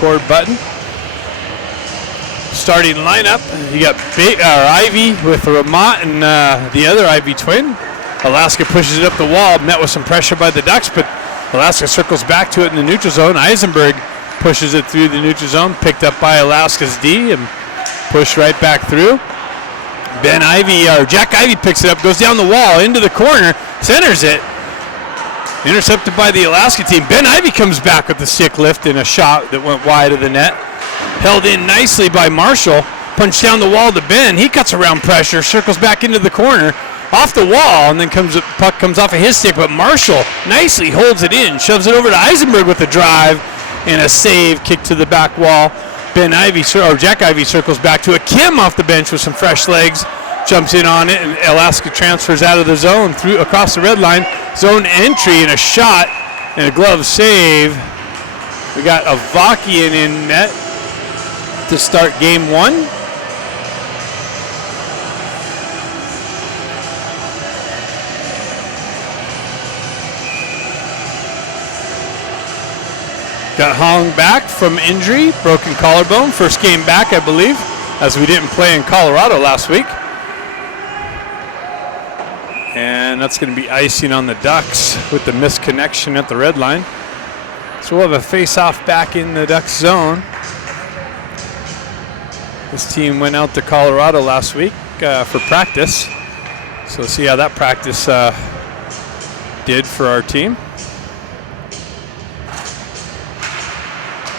record button. Starting lineup, you got Ivy with Ramont and the other Ivy twin. Alaska pushes it up the wall, met with some pressure by the Ducks, but Alaska circles back to it in the neutral zone. Eisenberg pushes it through the neutral zone, picked up by Alaska's D and pushed right back through. Jack Ivy picks it up, goes down the wall into the corner, centers it. Intercepted by the Alaska team. Ben Ivy comes back with the stick lift and a shot that went wide of the net. Held in nicely by Marshall. Punched down the wall to Ben. He cuts around pressure, circles back into the corner, off the wall, and then puck comes off of his stick. But Marshall nicely holds it in, shoves it over to Eisenberg with a drive and a save, kick to the back wall. Jack Ivy circles back to it. Kim off the bench with some fresh legs, jumps in on it, and Alaska transfers out of the zone through across the red line. Zone entry and a shot and a glove save. We got Avakian in net to start game one. Got Hong back from injury, broken collarbone. First game back, I believe, as we didn't play in Colorado last week. And that's going to be icing on the Ducks with the misconnection at the red line. So we'll have a face-off back in the Ducks zone. This team went out to Colorado last week for practice. So we'll see how that practice did for our team.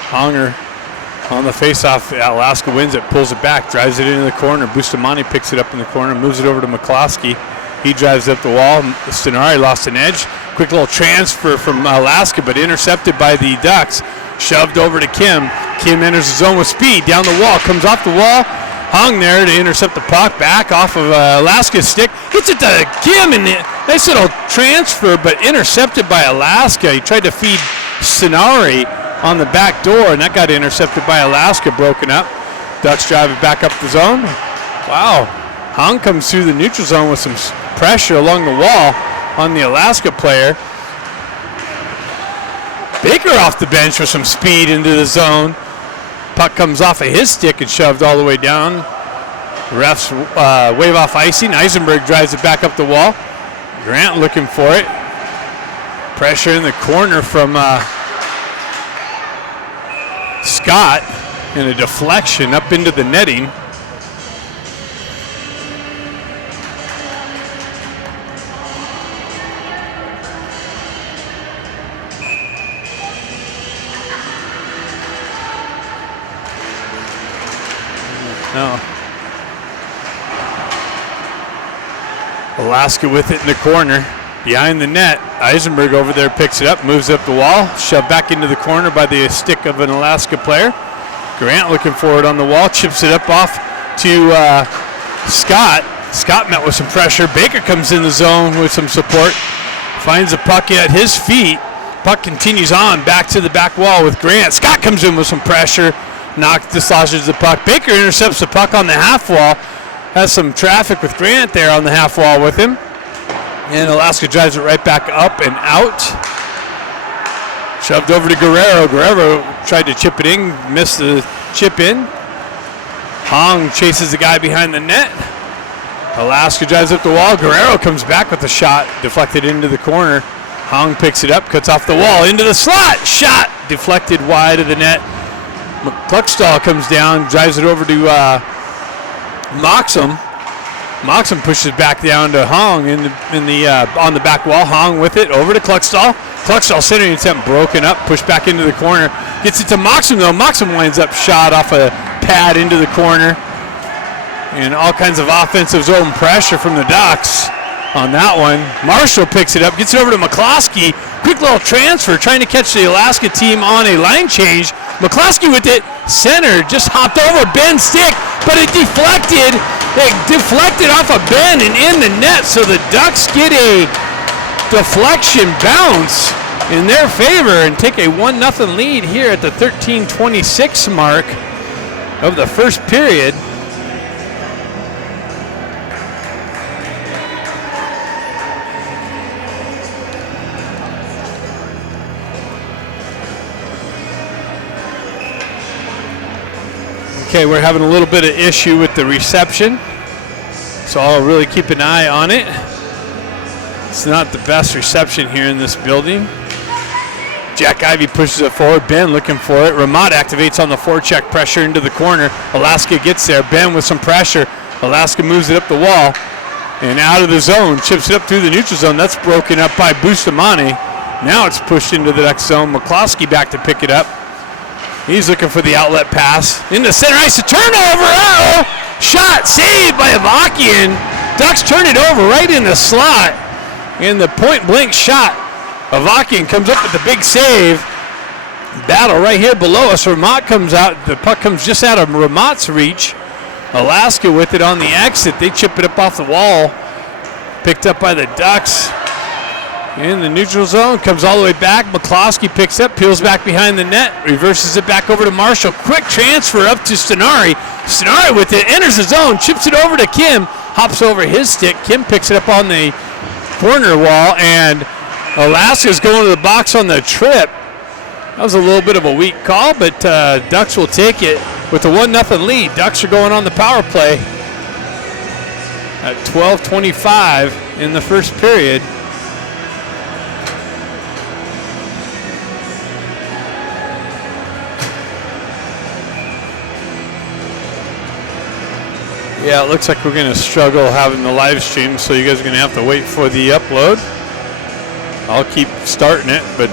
Honger on the face-off. Alaska wins it, pulls it back, drives it into the corner. Bustamante picks it up in the corner, moves it over to McCloskey. He drives up the wall. Stenari lost an edge. Quick little transfer from Alaska, but intercepted by the Ducks. Shoved over to Kim. Kim enters the zone with speed. Down the wall. Comes off the wall. Hung there to intercept the puck. Back off of Alaska's stick. Gets it to Kim. And nice little transfer, but intercepted by Alaska. He tried to feed Stenari on the back door, and that got intercepted by Alaska. Broken up. Ducks drive it back up the zone. Wow. Hung comes through the neutral zone with some pressure along the wall on the Alaska player. Baker off the bench with some speed into the zone. Puck comes off of his stick and shoved all the way down. Refs wave off icing. Eisenberg drives it back up the wall. Grant looking for it. Pressure in the corner from Scott and a deflection up into the netting. No. Alaska with it in the corner. Behind the net, Eisenberg over there picks it up, moves up the wall, shoved back into the corner by the stick of an Alaska player. Grant looking for it on the wall, chips it up off to Scott. Scott met with some pressure. Baker comes in the zone with some support, finds the puck at his feet. Puck continues on back to the back wall with Grant. Scott comes in with some pressure. Dislodges the puck. Baker intercepts the puck on the half wall. Has some traffic with Grant there on the half wall with him. And Alaska drives it right back up and out. Shoved over to Guerrero. Guerrero tried to chip it in, missed the chip in. Hong chases the guy behind the net. Alaska drives up the wall. Guerrero comes back with the shot, deflected into the corner. Hong picks it up, cuts off the wall, into the slot. Shot deflected wide of the net. Kluckstall comes down, drives it over to Moxham. Moxham pushes back down to Hong on the back wall. Hong with it over to Kluckstall. Kluckstall centering attempt broken up, pushed back into the corner. Gets it to Moxham though. Moxham winds up shot off a pad into the corner. And all kinds of offensive zone pressure from the Ducks on that one. Marshall picks it up, gets it over to McCloskey. Quick little transfer, trying to catch the Alaska team on a line change. McCloskey with it, center, just hopped over Ben's stick, but it deflected. It deflected off of Ben and in the net, so the Ducks get a deflection bounce in their favor and take a 1-0 lead here at the 13:26 mark of the first period. Okay, we're having a little bit of issue with the reception, so I'll really keep an eye on it. It's not the best reception here in this building. Jack Ivy pushes it forward. Ben looking for it. Ramat activates on the forecheck, pressure into the corner. Alaska gets there. Ben with some pressure. Alaska moves it up the wall and out of the zone. Chips it up through the neutral zone. That's broken up by Bustamante. Now it's pushed into the next zone. McCloskey back to pick it up. He's looking for the outlet pass. Into center ice. A turnover. Uh-oh. Shot saved by Avakian. Ducks turn it over right in the slot. And the point blank shot. Avakian comes up with the big save. Battle right here below us. Ramat comes out. The puck comes just out of Ramat's reach. Alaska with it on the exit. They chip it up off the wall. Picked up by the Ducks. In the neutral zone. Comes all the way back. McCloskey picks up. Peels back behind the net. Reverses it back over to Marshall. Quick transfer up to Stenari. Stenari with it. Enters the zone. Chips it over to Kim. Hops over his stick. Kim picks it up on the corner wall. And Alaska's going to the box on the trip. That was a little bit of a weak call, but Ducks will take it with a 1-0 lead. Ducks are going on the power play at 12:25 in the first period. Yeah, it looks like we're going to struggle having the live stream, so you guys are going to have to wait for the upload. I'll keep starting it, but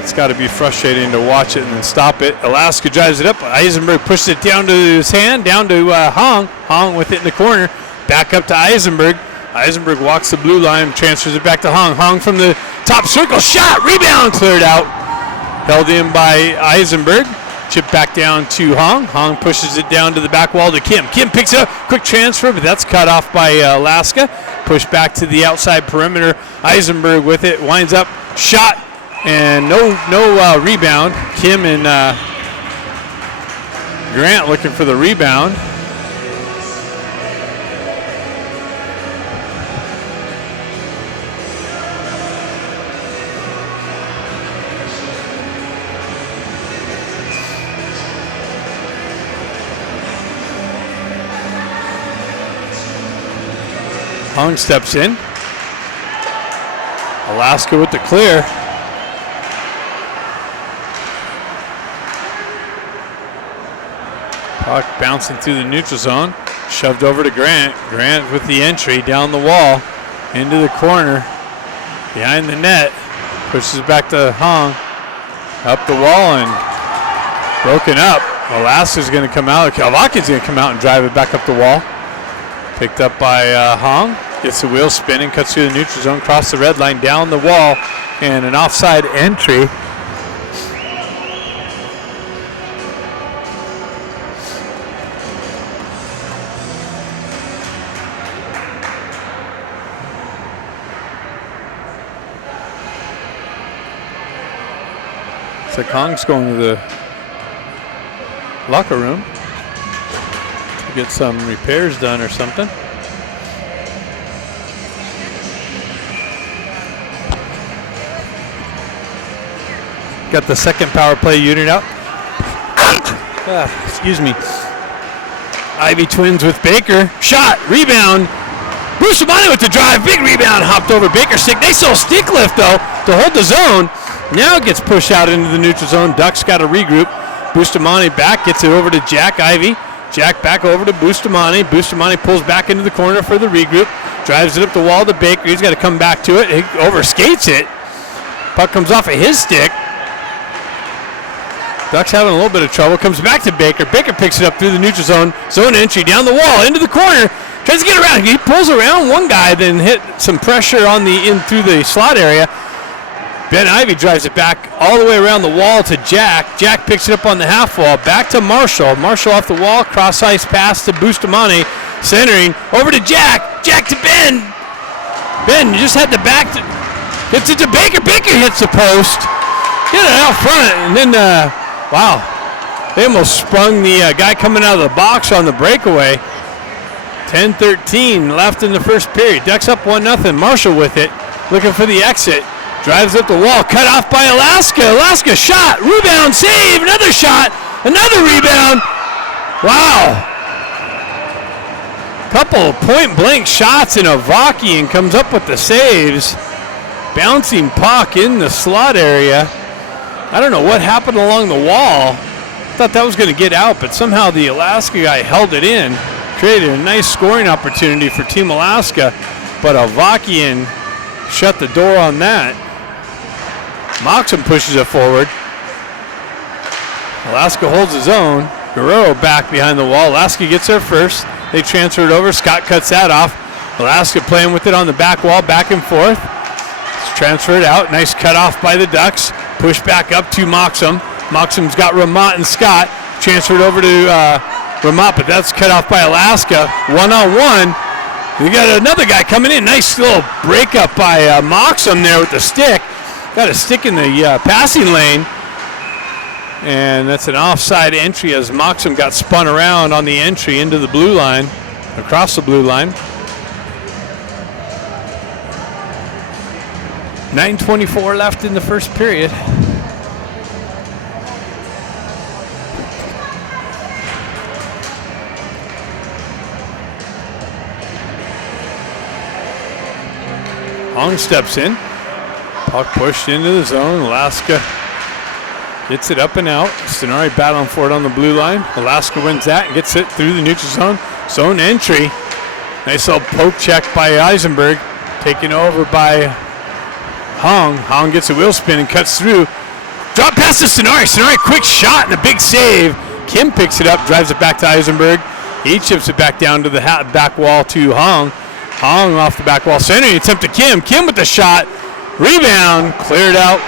it's got to be frustrating to watch it and then stop it. Alaska drives it up. Eisenberg pushes it down to his hand, down to Hong. Hong with it in the corner. Back up to Eisenberg. Eisenberg walks the blue line, transfers it back to Hong. Hong from the top circle. Shot! Rebound cleared out. Held in by Eisenberg. Chip back down to Hong. Hong pushes it down to the back wall to Kim. Kim picks it up. Quick transfer, but that's cut off by Alaska. Push back to the outside perimeter. Eisenberg with it. Winds up. Shot. And no rebound. Kim and Grant looking for the rebound. Hong steps in. Alaska with the clear. Puck bouncing through the neutral zone. Shoved over to Grant. Grant with the entry down the wall. Into the corner. Behind the net. Pushes it back to Hong. Up the wall and broken up. Alaska's going to come out. Kalvakin's going to come out and drive it back up the wall. Picked up by Hong. Gets the wheel spinning, cuts through the neutral zone, across the red line, down the wall, and an offside entry. So Hong's going to the locker room to get some repairs done or something. Got the second power play unit up. Excuse me. Ivy Twins with Baker. Shot, rebound. Bustamante with the drive. Big rebound, hopped over Baker's stick. They still stick lift, though, to hold the zone. Now it gets pushed out into the neutral zone. Ducks got to regroup. Bustamante back, gets it over to Jack Ivy. Jack back over to Bustamante. Bustamante pulls back into the corner for the regroup. Drives it up the wall to Baker. He's got to come back to it. He overskates it. Puck comes off of his stick. Ducks having a little bit of trouble. Comes back to Baker. Baker picks it up through the neutral zone. Zone entry down the wall into the corner. Tries to get around. He pulls around one guy, then hit some pressure on the in through the slot area. Ben Ivy drives it back all the way around the wall to Jack. Jack picks it up on the half wall. Back to Marshall. Marshall off the wall. Cross ice pass to Bustamante. Centering over to Jack. Jack to Ben. Ben just had the back. Hits it to Baker. Baker hits the post. Get it out front. And then, wow. They almost sprung the guy coming out of the box on the breakaway. 10-13 left in the first period. Ducks up 1-0. Marshall with it. Looking for the exit. Drives up the wall, cut off by Alaska. Alaska shot, rebound, save, another shot, another rebound. Wow. Couple point blank shots and Avakian comes up with the saves. Bouncing puck in the slot area. I don't know what happened along the wall. I thought that was going to get out, but somehow the Alaska guy held it in. Created a nice scoring opportunity for Team Alaska, but Avakian shut the door on that. Moxham pushes it forward. Alaska holds his own. Guerrero back behind the wall. Alaska gets there first. They transfer it over. Scott cuts that off. Alaska playing with it on the back wall, back and forth. It's transferred out. Nice cut off by the Ducks. Push back up to Moxham. Moxham's got Ramat and Scott. Transferred over to Ramat, but that's cut off by Alaska. One-on-one. We got another guy coming in. Nice little breakup by Moxham there with the stick. Got a stick in the passing lane. And that's an offside entry as Moxham got spun around on the entry into the blue line, across the blue line. 9:24 left in the first period. Hong steps in. Puck pushed into the zone. Alaska gets it up and out. Stenari battling for it on the blue line. Alaska wins that and gets it through the neutral zone. Zone entry. Nice little poke check by Eisenberg. Taken over by Hong. Hong gets a wheel spin and cuts through. Drop pass to Stenari. Stenari, quick shot and a big save. Kim picks it up, drives it back to Eisenberg. He chips it back down to the back wall to Hong. Hong off the back wall. Centering attempt to Kim. Kim with the shot. Rebound. Cleared out.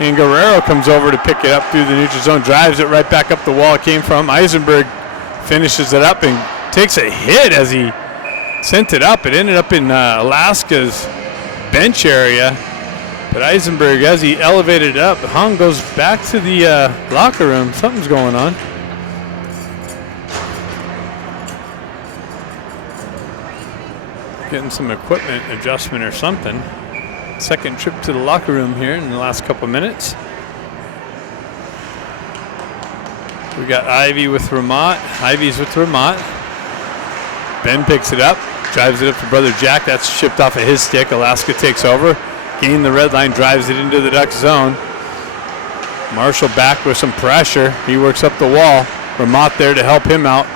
And Guerrero comes over to pick it up through the neutral zone. Drives it right back up the wall it came from. Eisenberg finishes it up and takes a hit as he sent it up. It ended up in Alaska's bench area. But Eisenberg, as he elevated it up, Hong goes back to the locker room. Something's going on. Getting some equipment adjustment or something. Second trip to the locker room here in the last couple minutes. We got Ivy with Ramat. Ivy's with Ramat. Ben picks it up, drives it up to brother Jack. That's shipped off of his stick. Alaska takes over. Gain the red line, drives it into the Duck zone. Marshall back with some pressure. He works up the wall. Ramat there to help him out.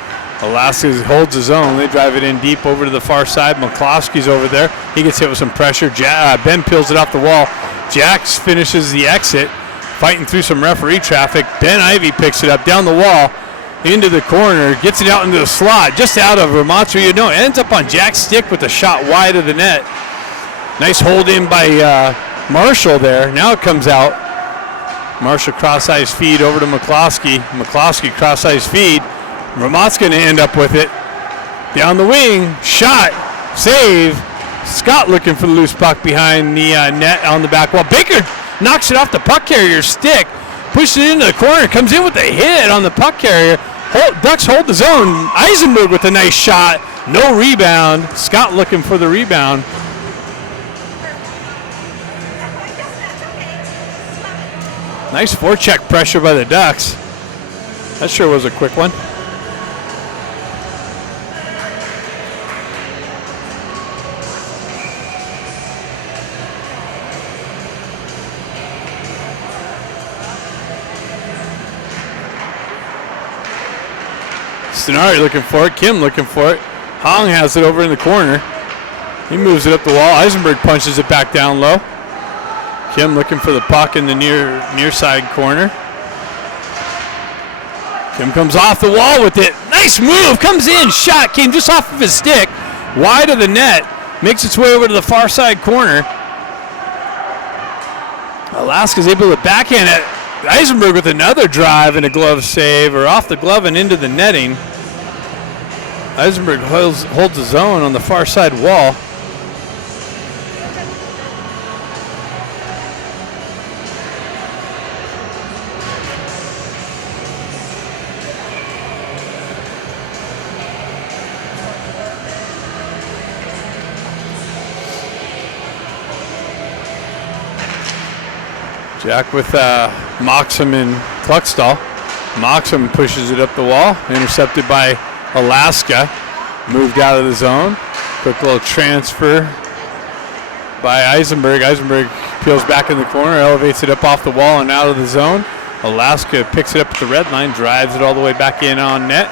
Alaska holds his own. They drive it in deep over to the far side. McCloskey's over there. He gets hit with some pressure. Ben peels it off the wall. Jax finishes the exit, fighting through some referee traffic. Ben Ivy picks it up down the wall into the corner, gets it out into the slot, just out of Ramat's. It ends up on Jack's stick with a shot wide of the net. Nice hold in by Marshall there. Now it comes out. Marshall cross-ice feed over to McCloskey. McCloskey cross-ice feed. Ramat's going to end up with it. Down the wing, shot, save. Scott looking for the loose puck behind the net on the back wall. Baker knocks it off the puck carrier's stick, pushes it into the corner, comes in with a hit on the puck carrier. Ducks hold the zone. Eisenberg with a nice shot. No rebound. Scott looking for the rebound. Nice forecheck pressure by the Ducks. That sure was a quick one. Stenari looking for it. Kim looking for it. Hong has it over in the corner. He moves it up the wall. Eisenberg punches it back down low. Kim looking for the puck in the near side corner. Kim comes off the wall with it. Nice move. Comes in. Shot came just off of his stick. Wide of the net. Makes its way over to the far side corner. Alaska's able to backhand it. Eisenberg with another drive and a glove save, or off the glove and into the netting. Eisenberg holds the zone on the far side wall. Jack with Moxham and Kluckstall. Moxham pushes it up the wall, intercepted by Alaska. Moved out of the zone. Quick little transfer by Eisenberg. Eisenberg peels back in the corner, elevates it up off the wall and out of the zone. Alaska picks it up at the red line, drives it all the way back in on net.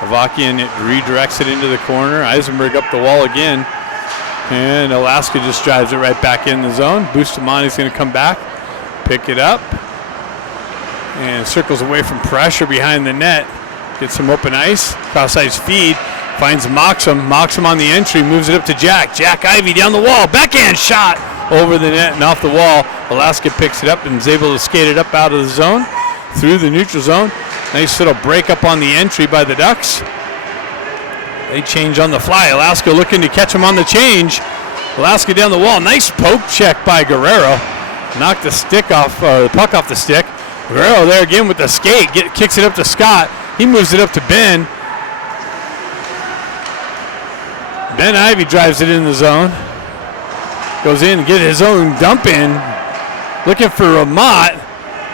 Avakian redirects it into the corner. Eisenberg up the wall again. And Alaska just drives it right back in the zone. Bustamani's going to come back, pick it up, and circles away from pressure behind the net. Gets some open ice, cross ice feed, finds Moxham. Moxham on the entry, moves it up to Jack. Jack Ivey down the wall, backhand shot over the net and off the wall. Alaska picks it up and is able to skate it up out of the zone, through the neutral zone. Nice little break up on the entry by the Ducks. They change on the fly. Alaska looking to catch him on the change. Alaska down the wall. Nice poke check by Guerrero. Knocked the stick off, the puck off the stick. Guerrero there again with the skate. Kicks it up to Scott. He moves it up to Ben. Ben Ivey drives it in the zone. Goes in to get his own dump in. Looking for Ramat.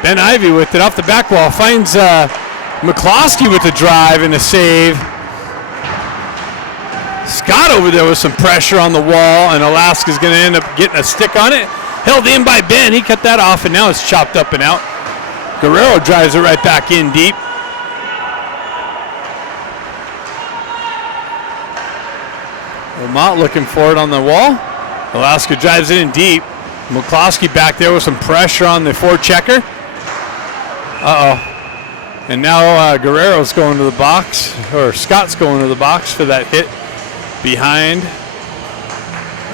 Ben Ivey with it off the back wall. Finds McCloskey with the drive and a save. Scott over there with some pressure on the wall, and Alaska's going to end up getting a stick on it. Held in by Ben. He cut that off, and now it's chopped up and out. Guerrero drives it right back in deep. Lamont looking for it on the wall. Alaska drives it in deep. McCloskey back there with some pressure on the forechecker. And now Guerrero's going to the box, or Scott's going to the box for that hit behind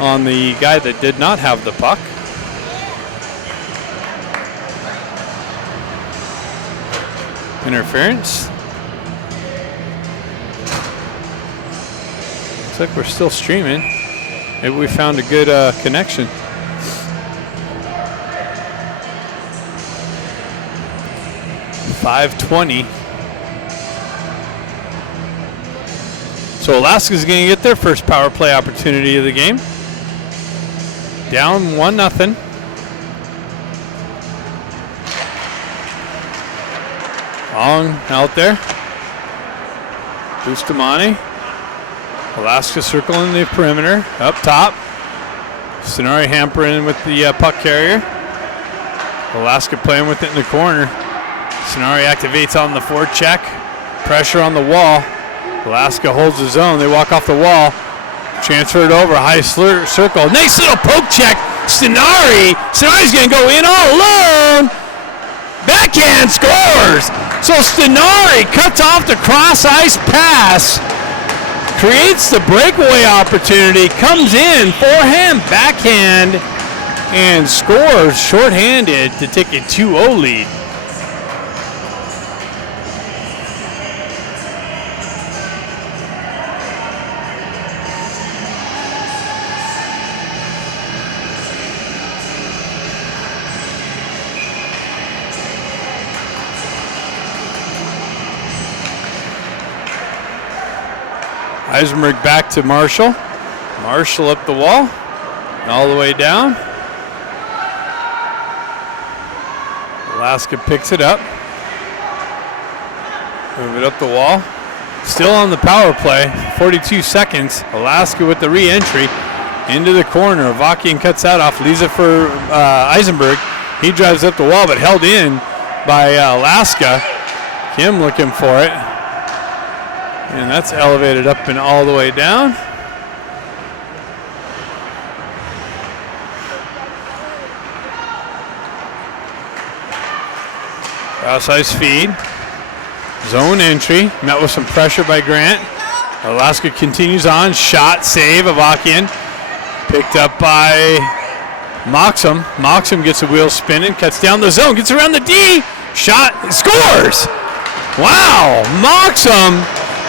on the guy that did not have the puck. Interference. Looks like we're still streaming. Maybe we found a good connection. .520. So Alaska's going to get their first power play opportunity of the game. Down 1-0. Long out there. Bustamante. Alaska circling the perimeter. Up top. Stenari hampering with the puck carrier. Alaska playing with it in the corner. Stenari activates on the forecheck. Pressure on the wall. Alaska holds the zone. They walk off the wall. Transfer it over. High circle. Nice little poke check. Stenari's going to go in all alone. Backhand scores. So Stenari cuts off the cross ice pass. Creates the breakaway opportunity. Comes in. Forehand, backhand. And scores shorthanded to take a 2-0 lead. Eisenberg back to Marshall. Marshall up the wall, all the way down. Alaska picks it up. Move it up the wall. Still on the power play, 42 seconds. Alaska with the re-entry into the corner. Avakian cuts that off, leaves it for Eisenberg. He drives up the wall, but held in by Alaska. Kim looking for it. And that's elevated up and all the way down. Cross ice feed. Zone entry. Met with some pressure by Grant. Alaska continues on. Shot, save. Avakian. Picked up by Moxham. Moxham gets the wheel spinning. Cuts down the zone. Gets around the D. Shot. Scores. Wow. Moxham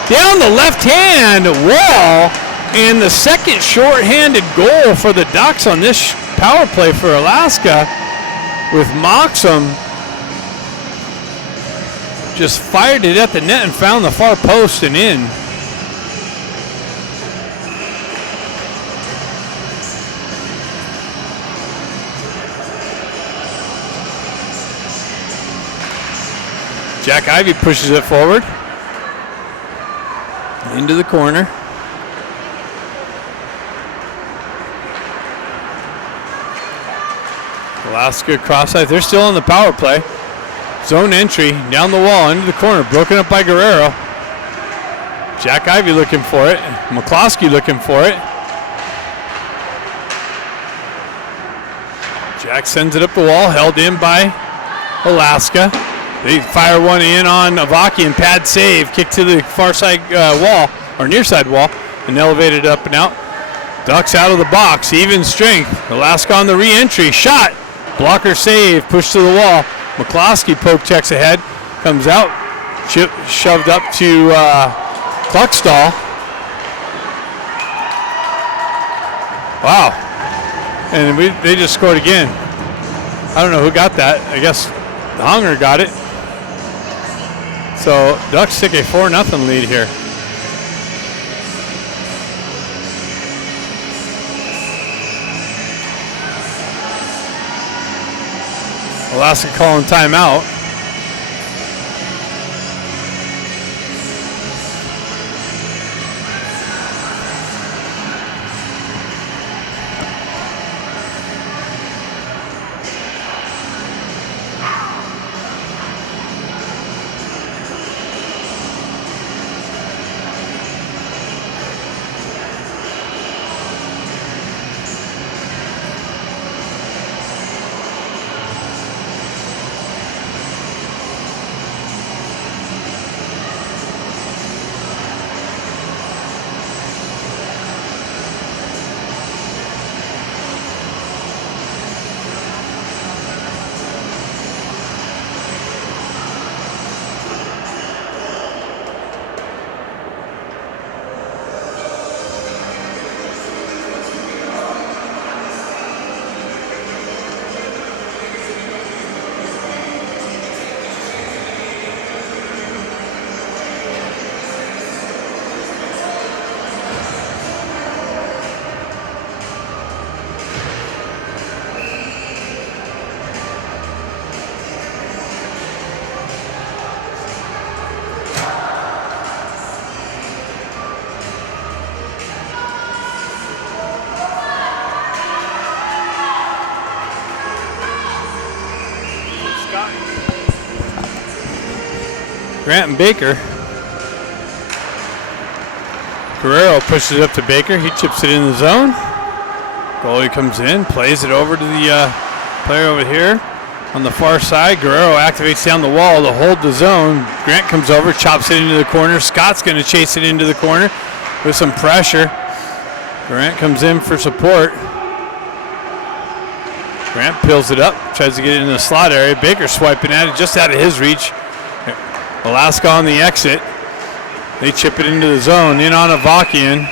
down the left-hand wall, and the second short-handed goal for the Ducks on this power play for Alaska, with Moxham just fired it at the net and found the far post and in. Jack Ivy pushes it forward. Into the corner. Alaska cross-side. They're still on the power play. Zone entry down the wall into the corner. Broken up by Guerrero. Jack Ivy looking for it. McCloskey looking for it. Jack sends it up the wall. Held in by Alaska. They fire one in on Avaki and pad save. Kick to the far side wall, or near side wall, and elevated up and out. Ducks out of the box. Even strength. Alaska on the re-entry. Shot. Blocker save. Push to the wall. McCloskey poke checks ahead. Comes out. Shoved up to Kluckstall. Wow. And they just scored again. I don't know who got that. I guess Honger got it. So Ducks take a 4-0 lead here. Alaska calling timeout. Grant and Baker. Guerrero pushes it up to Baker. He chips it in the zone. Goalie comes in, plays it over to the player over here on the far side. Guerrero activates down the wall to hold the zone. Grant comes over, chops it into the corner. Scott's going to chase it into the corner with some pressure. Grant comes in for support. Grant peels it up, tries to get it in the slot area. Baker swiping at it, just out of his reach. Alaska on the exit. They chip it into the zone, in on Avakian.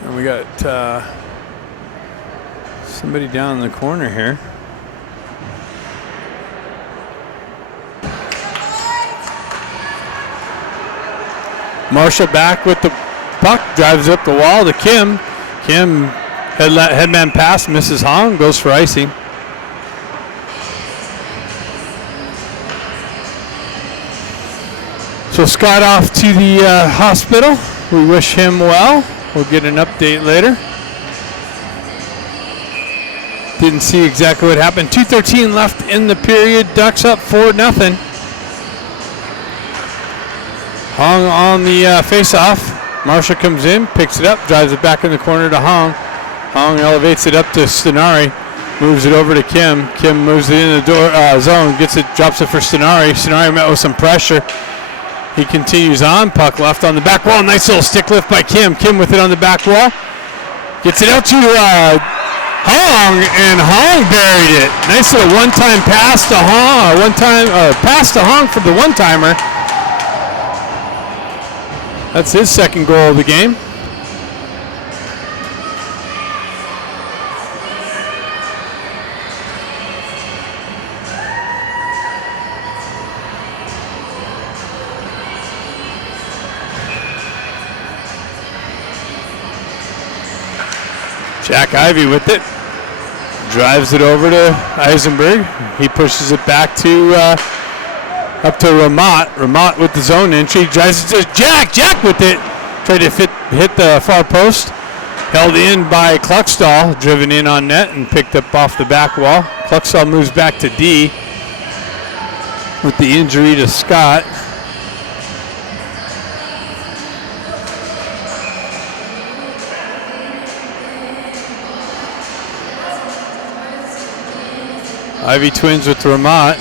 And we got somebody down in the corner here. Marshall back with the puck, drives up the wall to Kim. Kim, headman pass, misses Hong, goes for icing. So Scott off to the hospital. We wish him well. We'll get an update later. Didn't see exactly what happened. 2:13 left in the period. Ducks up 4-0. Hong on the face-off. Marshall comes in, picks it up, drives it back in the corner to Hong. Hong elevates it up to Stenari, moves it over to Kim. Kim moves it in the zone, gets it, drops it for Stenari. Stenari met with some pressure. He continues on, puck left on the back wall. Nice little stick lift by Kim. Kim with it on the back wall. Gets it out to Hong, and Hong buried it. Nice little one-time pass to Hong, pass to Hong for the one-timer. That's his second goal of the game. Jack Ivy with it. Drives it over to Eisenberg. He pushes it back to up to Ramat. Ramat with the zone entry. Drives it to Jack. Jack with it. Tried to hit the far post. Held in by Kluckstall. Driven in on net and picked up off the back wall. Kluckstall moves back to D with the injury to Scott. Ivy twins with Ramat.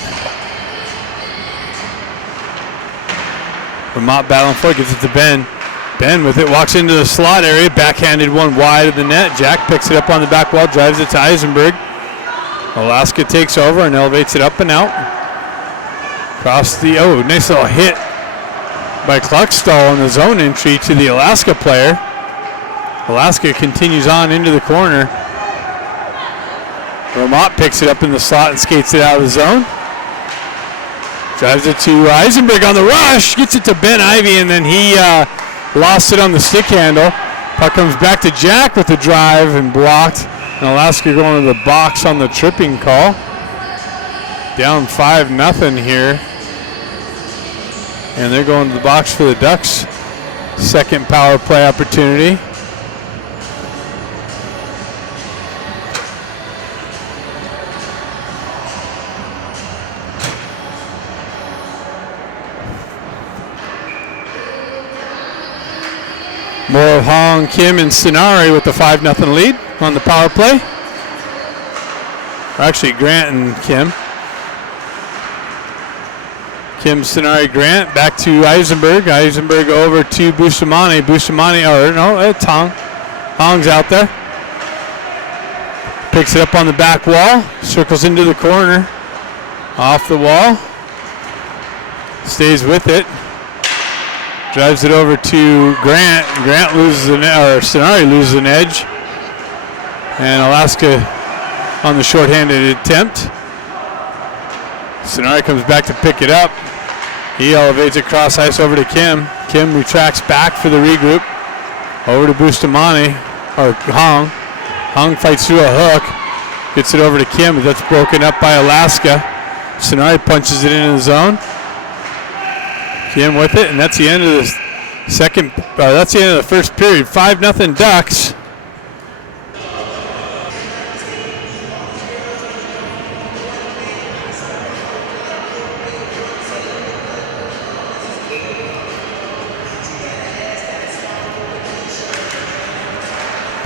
Ramat battling for it, gives it to Ben. Ben with it, walks into the slot area, backhanded one wide of the net. Jack picks it up on the back wall, drives it to Eisenberg. Alaska takes over and elevates it up and out. Across the, nice little hit by Kluckstall in the zone entry to the Alaska player. Alaska continues on into the corner. Ramat picks it up in the slot and skates it out of the zone. Drives it to Eisenberg on the rush. Gets it to Ben Ivy, and then he lost it on the stick handle. Puck comes back to Jack with the drive and blocked. And Alaska going to the box on the tripping call. Down 5-0 here. And they're going to the box for the Ducks. Second power play opportunity. More of Hong, Kim, and Sinari with the 5-0 lead on the power play. Or actually, Grant and Kim. Kim, Sinari, Grant, back to Eisenberg. Eisenberg over to Bustamante. Bustamante, or no, it's Hong. Hong's out there. Picks it up on the back wall. Circles into the corner. Off the wall. Stays with it. Drives it over to Grant. Grant loses an or Sinari loses an edge. And Alaska on the shorthanded attempt. Sinari comes back to pick it up. He elevates it cross ice over to Kim. Kim retracts back for the regroup. Over to Bustamante, or Hong. Hong fights through a hook. Gets it over to Kim, but that's broken up by Alaska. Sinari punches it into the zone. Kim with it, and that's the end of the that's the end of the first period. 5-0 Ducks.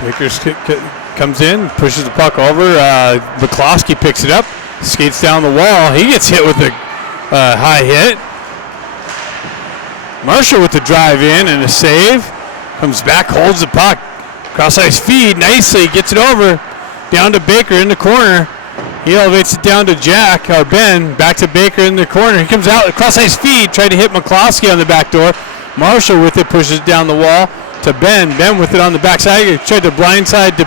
Vickers comes in, pushes the puck over. McCloskey picks it up, skates down the wall. He gets hit with a high hit. Marshall with the drive in and a save. Comes back, holds the puck. Cross-ice feed nicely, gets it over. Down to Baker in the corner. He elevates it down to Jack, or Ben, back to Baker in the corner. He comes out, cross-ice feed, tried to hit McCloskey on the back door. Marshall with it, pushes down the wall to Ben. Ben with it on the backside, tried to blindside to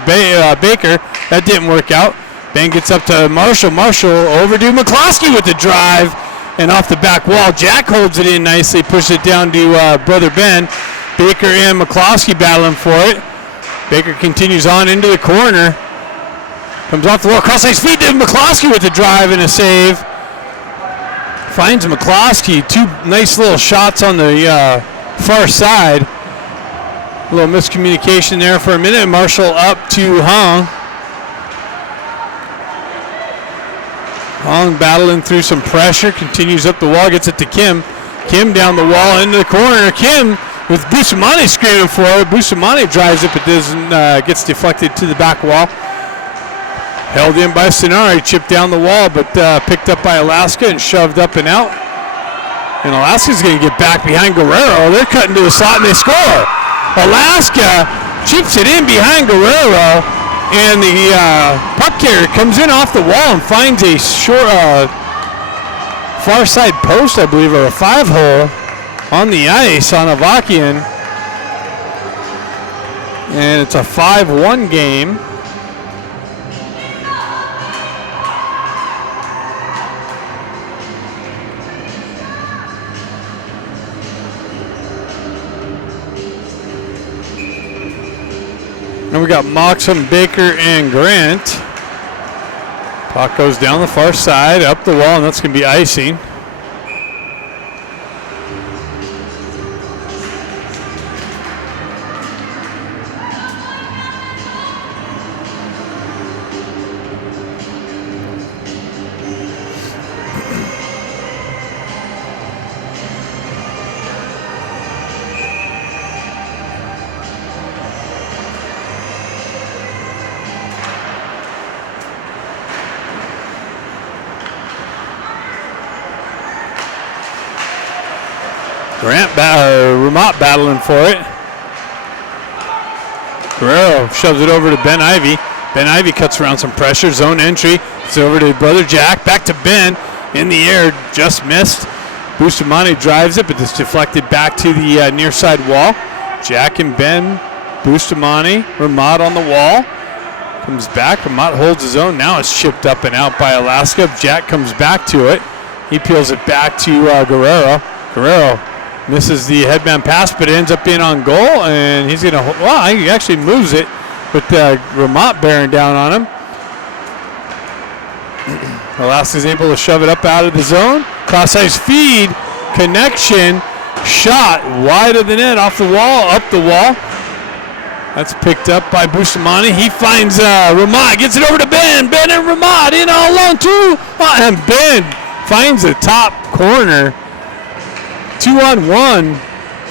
Baker. That didn't work out. Ben gets up to Marshall. Marshall overdue McCloskey with the drive. And off the back wall, Jack holds it in nicely, pushes it down to brother Ben. Baker and McCloskey battling for it. Baker continues on into the corner. Comes off the wall, cross-ice feed to McCloskey with the drive and a save. Finds McCloskey, two nice little shots on the far side. A little miscommunication there for a minute. Marshall up to Hong. Hong battling through some pressure, continues up the wall, gets it to Kim. Kim down the wall into the corner. Kim with Bustamante screaming for it. Bustamante drives it, but doesn't, gets deflected to the back wall. Held in by Sinari, chipped down the wall, but picked up by Alaska and shoved up and out. And Alaska's going to get back behind Guerrero. They're cutting to the slot and they score. Alaska chips it in behind Guerrero. And the puck carrier comes in off the wall and finds a short, far side post, I believe, or a 5-hole on the ice on Avakian. And it's a 5-1 game. And we got Moxham, Baker, and Grant. Puck goes down the far side, up the wall, and that's going to be icing. Ramont battling for it. Guerrero shoves it over to Ben Ivy. Ben Ivy cuts around some pressure. Zone entry. It's over to brother Jack. Back to Ben. In the air. Just missed. Bustamante drives it, but it's deflected back to the near side wall. Jack and Ben. Bustamante. Ramont on the wall. Comes back. Ramont holds his own. Now it's chipped up and out by Alaska. Jack comes back to it. He peels it back to Guerrero. Guerrero misses the headman pass, but it ends up being on goal, and he's going to, well, he actually moves it with Ramont bearing down on him. Alaska's able to shove it up out of the zone. Cross-ice feed, connection, shot wide of the net, off the wall, up the wall. That's picked up by Bustamante. He finds Ramont, gets it over to Ben. Ben and Ramont in all alone, too. And Ben finds the top corner. 2-on-1,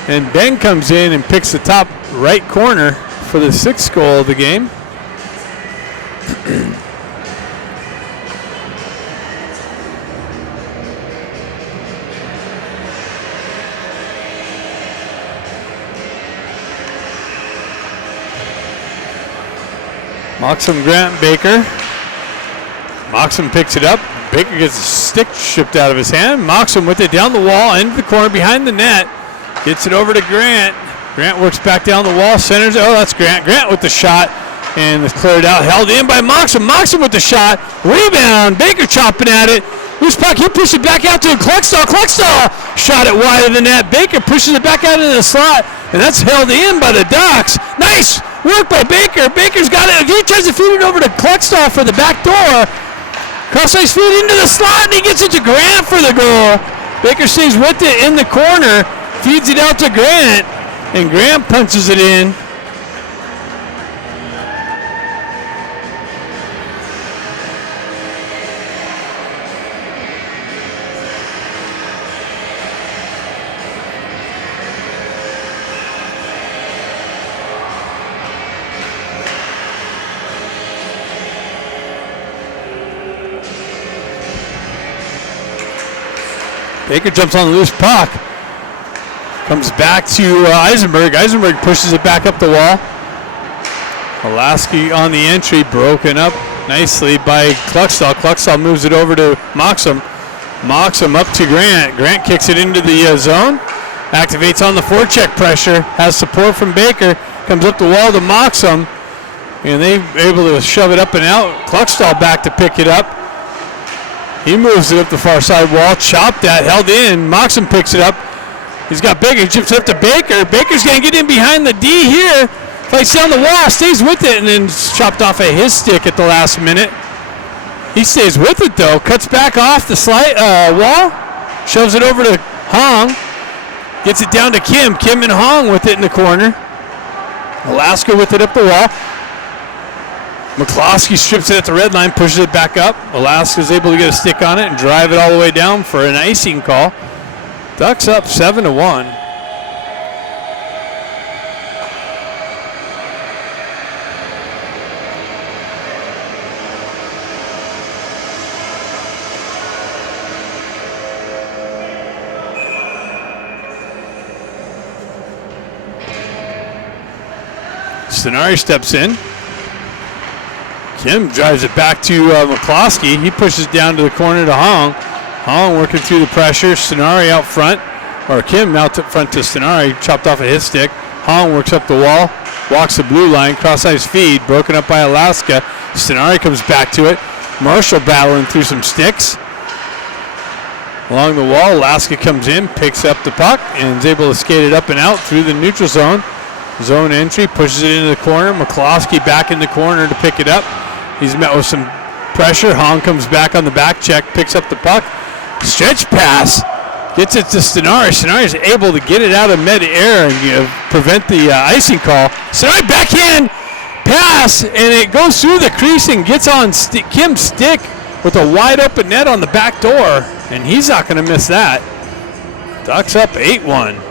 and Ben comes in and picks the top right corner for the 6th goal of the game. Moxham, Grant, Baker. Moxham picks it up. Baker gets a stick shipped out of his hand. Moxham with it down the wall, into the corner behind the net. Gets it over to Grant. Grant works back down the wall, centers. Oh, that's Grant. Grant with the shot, and it's cleared out. Held in by Moxham. Moxham with the shot. Rebound. Baker chopping at it. Loose puck. He pushes it back out to Cluckstall. Cluckstall shot it wide of the net. Baker pushes it back out into the slot, and that's held in by the Ducks. Nice work by Baker. Baker's got it. He tries to feed it over to Cluckstall for the back door. Cross-ice feed into the slot, and he gets it to Grant for the goal. Baker stays with it in the corner, feeds it out to Grant, and Grant punches it in. Baker jumps on the loose puck. Comes back to Eisenberg. Eisenberg pushes it back up the wall. Alaska on the entry, broken up nicely by Cluckstall. Cluckstall moves it over to Moxham. Moxham up to Grant. Grant kicks it into the zone. Activates on the forecheck pressure. Has support from Baker. Comes up the wall to Moxham. And they're able to shove it up and out. Cluckstall back to pick it up. He moves it up the far side wall, chopped that, held in. Moxham picks it up. He's got Baker, chips it up to Baker. Baker's going to get in behind the D here. Fights down the wall, stays with it, and then chopped off of his stick at the last minute. He stays with it, though. Cuts back off the wall. Shoves it over to Hong. Gets it down to Kim. Kim and Hong with it in the corner. Alaska with it up the wall. McCloskey strips it at the red line, pushes it back up. Alaska's able to get a stick on it and drive it all the way down for an icing call. Ducks up 7-1. Stenari steps in. Kim drives it back to McCloskey. He pushes down to the corner to Hong. Hong working through the pressure. Stenari out front, or Kim out front to Stenari, chopped off of his stick. Hong works up the wall, walks the blue line, cross-ice feed, broken up by Alaska. Stenari comes back to it. Marshall battling through some sticks. Along the wall, Alaska comes in, picks up the puck, and is able to skate it up and out through the neutral zone. Zone entry, pushes it into the corner. McCloskey back in the corner to pick it up. He's met with some pressure. Hong comes back on the back check, picks up the puck. Stretch pass. Gets it to Stenari. Stenari is able to get it out of mid-air and prevent the icing call. Stenari backhand pass, and it goes through the crease and gets on Kim's stick with a wide open net on the back door, and he's not going to miss that. Ducks up 8-1.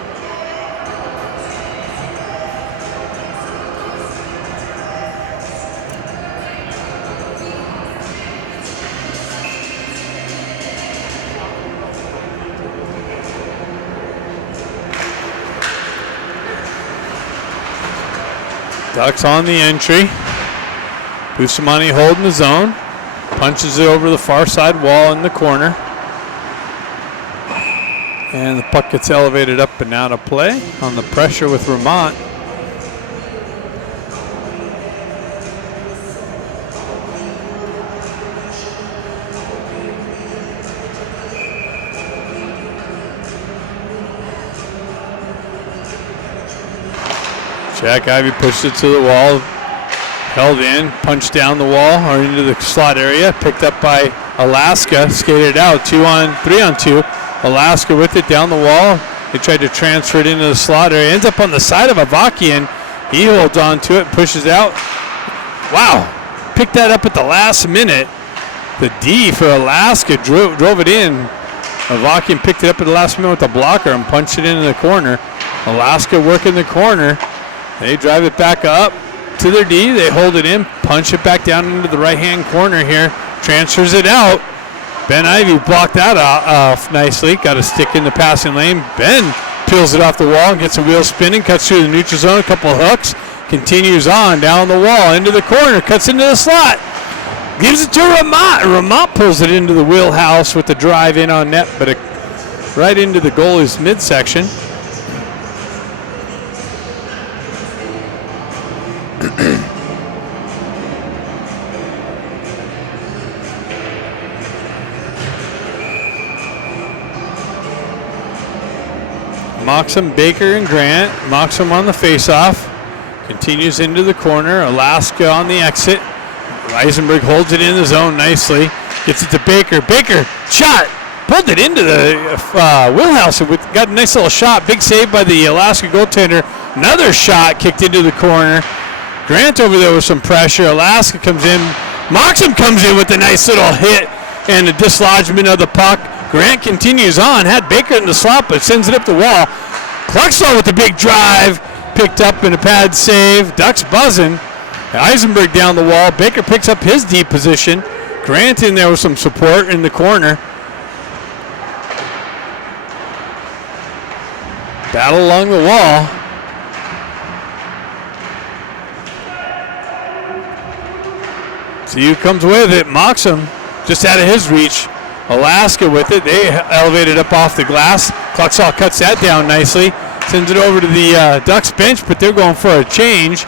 Ducks on the entry. Bustamante holding the zone. Punches it over the far side wall in the corner. And the puck gets elevated up and out of play on the pressure with Vermont. Jack Ivey pushed it to the wall, held in, punched down the wall or into the slot area, picked up by Alaska, skated out, 3-on-2. Alaska with it down the wall. They tried to transfer it into the slot area. Ends up on the side of Avakian. He holds on to it, pushes out. Wow, picked that up at the last minute. The D for Alaska drove it in. Avakian picked it up at the last minute with the blocker and punched it into the corner. Alaska working the corner. They drive it back up to their D. They hold it in, punch it back down into the right-hand corner here. Transfers it out. Ben Ivey blocked that off nicely. Got a stick in the passing lane. Ben peels it off the wall and gets a wheel spinning. Cuts through the neutral zone, a couple of hooks. Continues on down the wall, into the corner. Cuts into the slot. Gives it to Ramont. Ramont pulls it into the wheelhouse with the drive in on net, but right into the goalie's midsection. Moxham, Baker, and Grant. Moxham on the faceoff. Continues into the corner. Alaska on the exit. Eisenberg holds it in the zone nicely. Gets it to Baker. Baker, shot. Pulled it into the wheelhouse. Got a nice little shot. Big save by the Alaska goaltender. Another shot kicked into the corner. Grant over there with some pressure. Alaska comes in. Moxham comes in with a nice little hit and a dislodgement of the puck. Grant continues on. Had Baker in the slot, but sends it up the wall. Cluxtall with the big drive. Picked up in a pad save. Ducks buzzing. Eisenberg down the wall. Baker picks up his deep position. Grant in there with some support in the corner. Battle along the wall. See who comes with it. Moxham just out of his reach. Alaska with it. They elevated up off the glass. Cluxtall cuts that down nicely. Sends it over to the Ducks bench, but they're going for a change.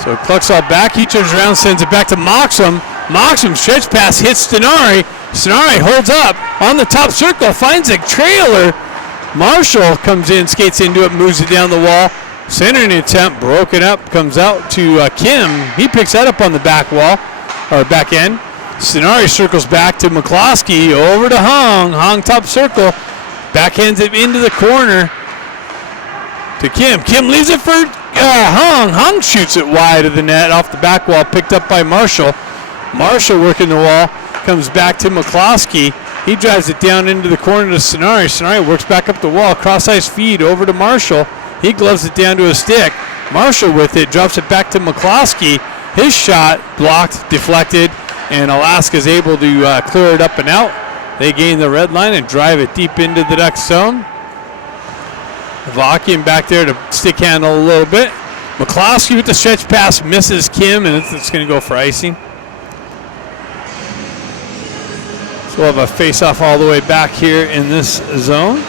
So Cluxtall back. He turns around, sends it back to Moxham. Moxham stretch pass hits Stenari. Stenari holds up on the top circle, finds a trailer. Marshall comes in, skates into it, moves it down the wall. Centering attempt, broken up, comes out to Kim. He picks that up on the back wall, or back end. Stenari circles back to McCloskey, over to Hong. Hong top circle, backhands it into the corner to Kim. Kim leaves it for Hong. Hong shoots it wide of the net off the back wall, picked up by Marshall. Marshall working the wall, comes back to McCloskey. He drives it down into the corner to Stenari. Stenari works back up the wall, cross-ice feed over to Marshall. He gloves it down to a stick. Marshall with it, drops it back to McCloskey. His shot blocked, deflected, and Alaska's able to clear it up and out. They gain the red line and drive it deep into the Ducks zone. Avakian back there to stick handle a little bit. McCloskey with the stretch pass misses Kim, and it's going to go for icing. So we'll have a face-off all the way back here in this zone.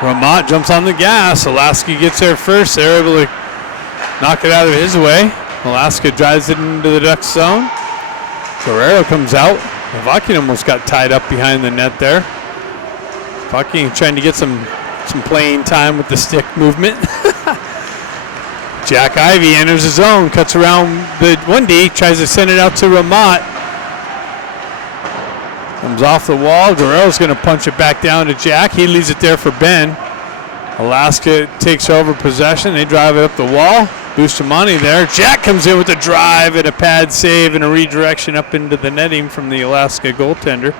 Ramont jumps on the gas. Alaska gets there first. They're able to knock it out of his way. Alaska drives it into the Ducks zone. Guerrero comes out. Avakian almost got tied up behind the net there. Avakian trying to get some playing time with the stick movement. Jack Ivey enters the zone, cuts around the 1D, tries to send it out to Ramont. Comes off the wall. Guerrero's going to punch it back down to Jack. He leaves it there for Ben. Alaska takes over possession. They drive it up the wall. Bustamante there. Jack comes in with a drive and a pad save and a redirection up into the netting from the Alaska goaltender.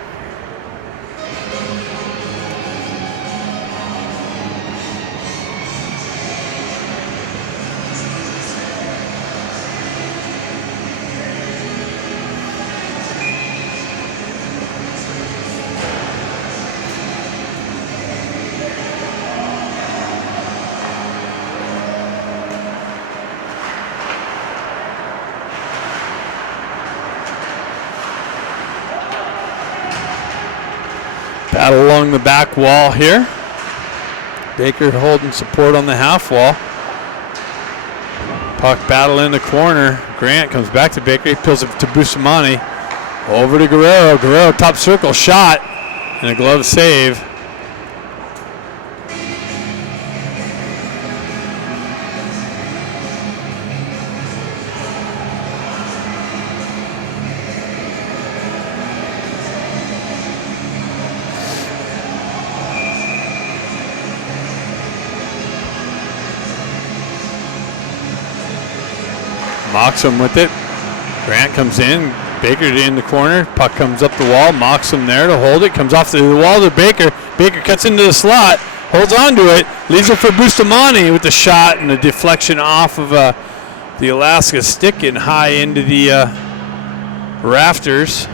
Battle along the back wall here. Baker holding support on the half wall. Puck battle in the corner. Grant comes back to Baker. He peels it to Bustamante. Over to Guerrero. Guerrero top circle shot and a glove save. Moxham with it. Grant comes in. Baker in the corner. Puck comes up the wall. Moxham there to hold it. Comes off the wall to Baker. Baker cuts into the slot. Holds on to it. Leaves it for Bustamante with the shot and the deflection off of the Alaska stick and high into the rafters.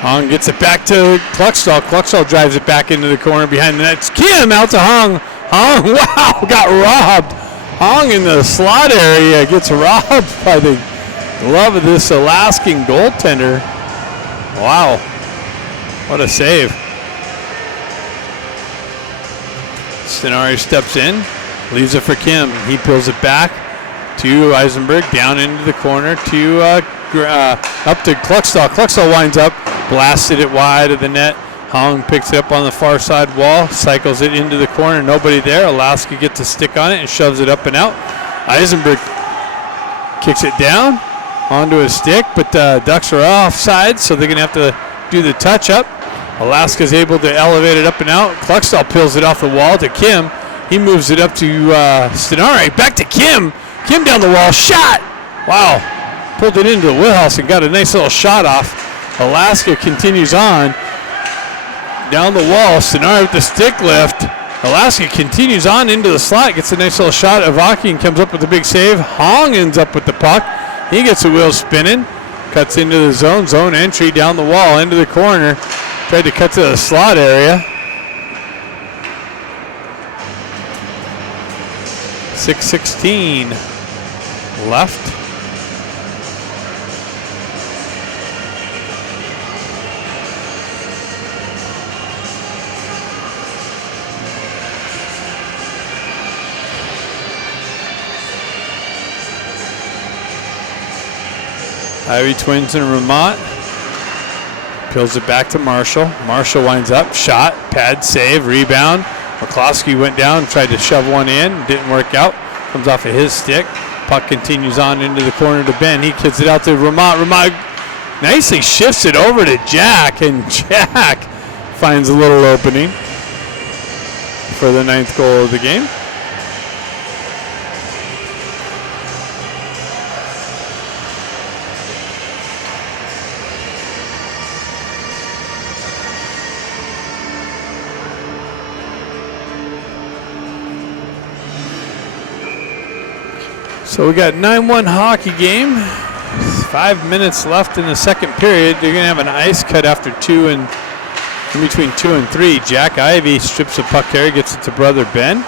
Hong gets it back to Cluckstall. Cluckstall drives it back into the corner behind the net. It's Kim out to Hong. Hong, wow, got robbed. Hong in the slot area gets robbed by the glove of this Alaskan goaltender. Wow, what a save. Stenari steps in, leaves it for Kim. He pulls it back to Eisenberg, down into the corner to up to Cluckstall. Cluckstall winds up, blasted it wide of the net. Hong picks it up on the far side wall, cycles it into the corner, nobody there. Alaska gets a stick on it and shoves it up and out. Eisenberg kicks it down onto a stick, but Ducks are offside, so they're going to have to do the touch up. Alaska's able to elevate it up and out. Cluckstall peels it off the wall to Kim. He moves it up to Stenari. Back to Kim. Kim down the wall, shot. Wow. Pulled it into the wheelhouse and got a nice little shot off. Alaska continues on. Down the wall, Stenari with the stick lift. Alaska continues on into the slot, gets a nice little shot. Avakian comes up with a big save. Hong ends up with the puck. He gets the wheel spinning. Cuts into the zone entry down the wall, into the corner. Tried to cut to the slot area. 6:16 left. Ivy Twins and Ramont. Peels it back to Marshall. Marshall winds up, shot, pad save, rebound. McCloskey went down, tried to shove one in, didn't work out. Comes off of his stick. Puck continues on into the corner to Ben. He kicks it out to Ramont. Ramont nicely shifts it over to Jack, and Jack finds a little opening for the 9th goal of the game. So we got 9-1 hockey game. 5 minutes left in the second period. They're going to have an ice cut after 2 In between 2 and 3, Jack Ivy strips the puck carry, gets it to brother Ben.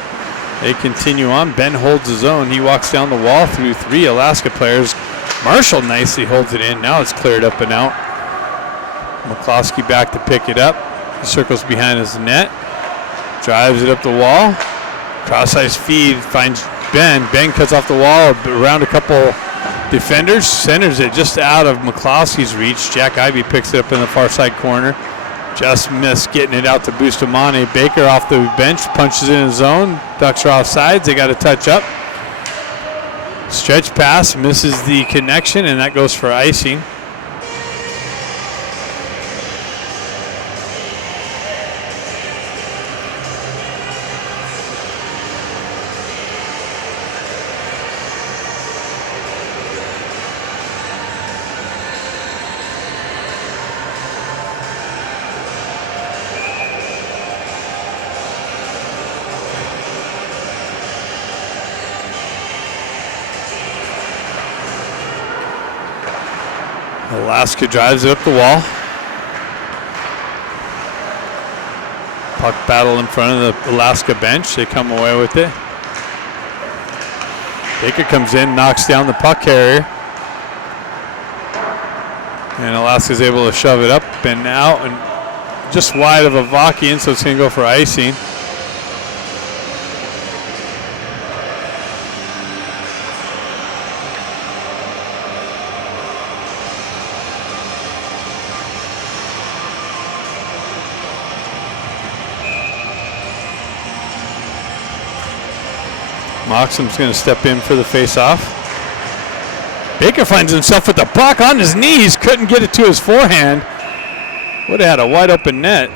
They continue on. Ben holds his own. He walks down the wall through 3 Alaska players. Marshall nicely holds it in. Now it's cleared up and out. McCloskey back to pick it up. He circles behind his net. Drives it up the wall. Cross-ice feed finds Ben. Ben cuts off the wall around a couple defenders. Centers it just out of McCloskey's reach. Jack Ivy picks it up in the far side corner. Just missed getting it out to Bustamante. Baker off the bench, punches in his zone. Ducks are off sides. They got to touch up. Stretch pass, misses the connection, and that goes for icing. Alaska drives it up the wall. Puck battle in front of the Alaska bench. They come away with it. Baker comes in, knocks down the puck carrier. And Alaska's able to shove it up and out and just wide of Avakian, so it's going to go for icing. Moxham's going to step in for the face-off. Baker finds himself with the puck on his knees. Couldn't get it to his forehand. Would have had a wide open net.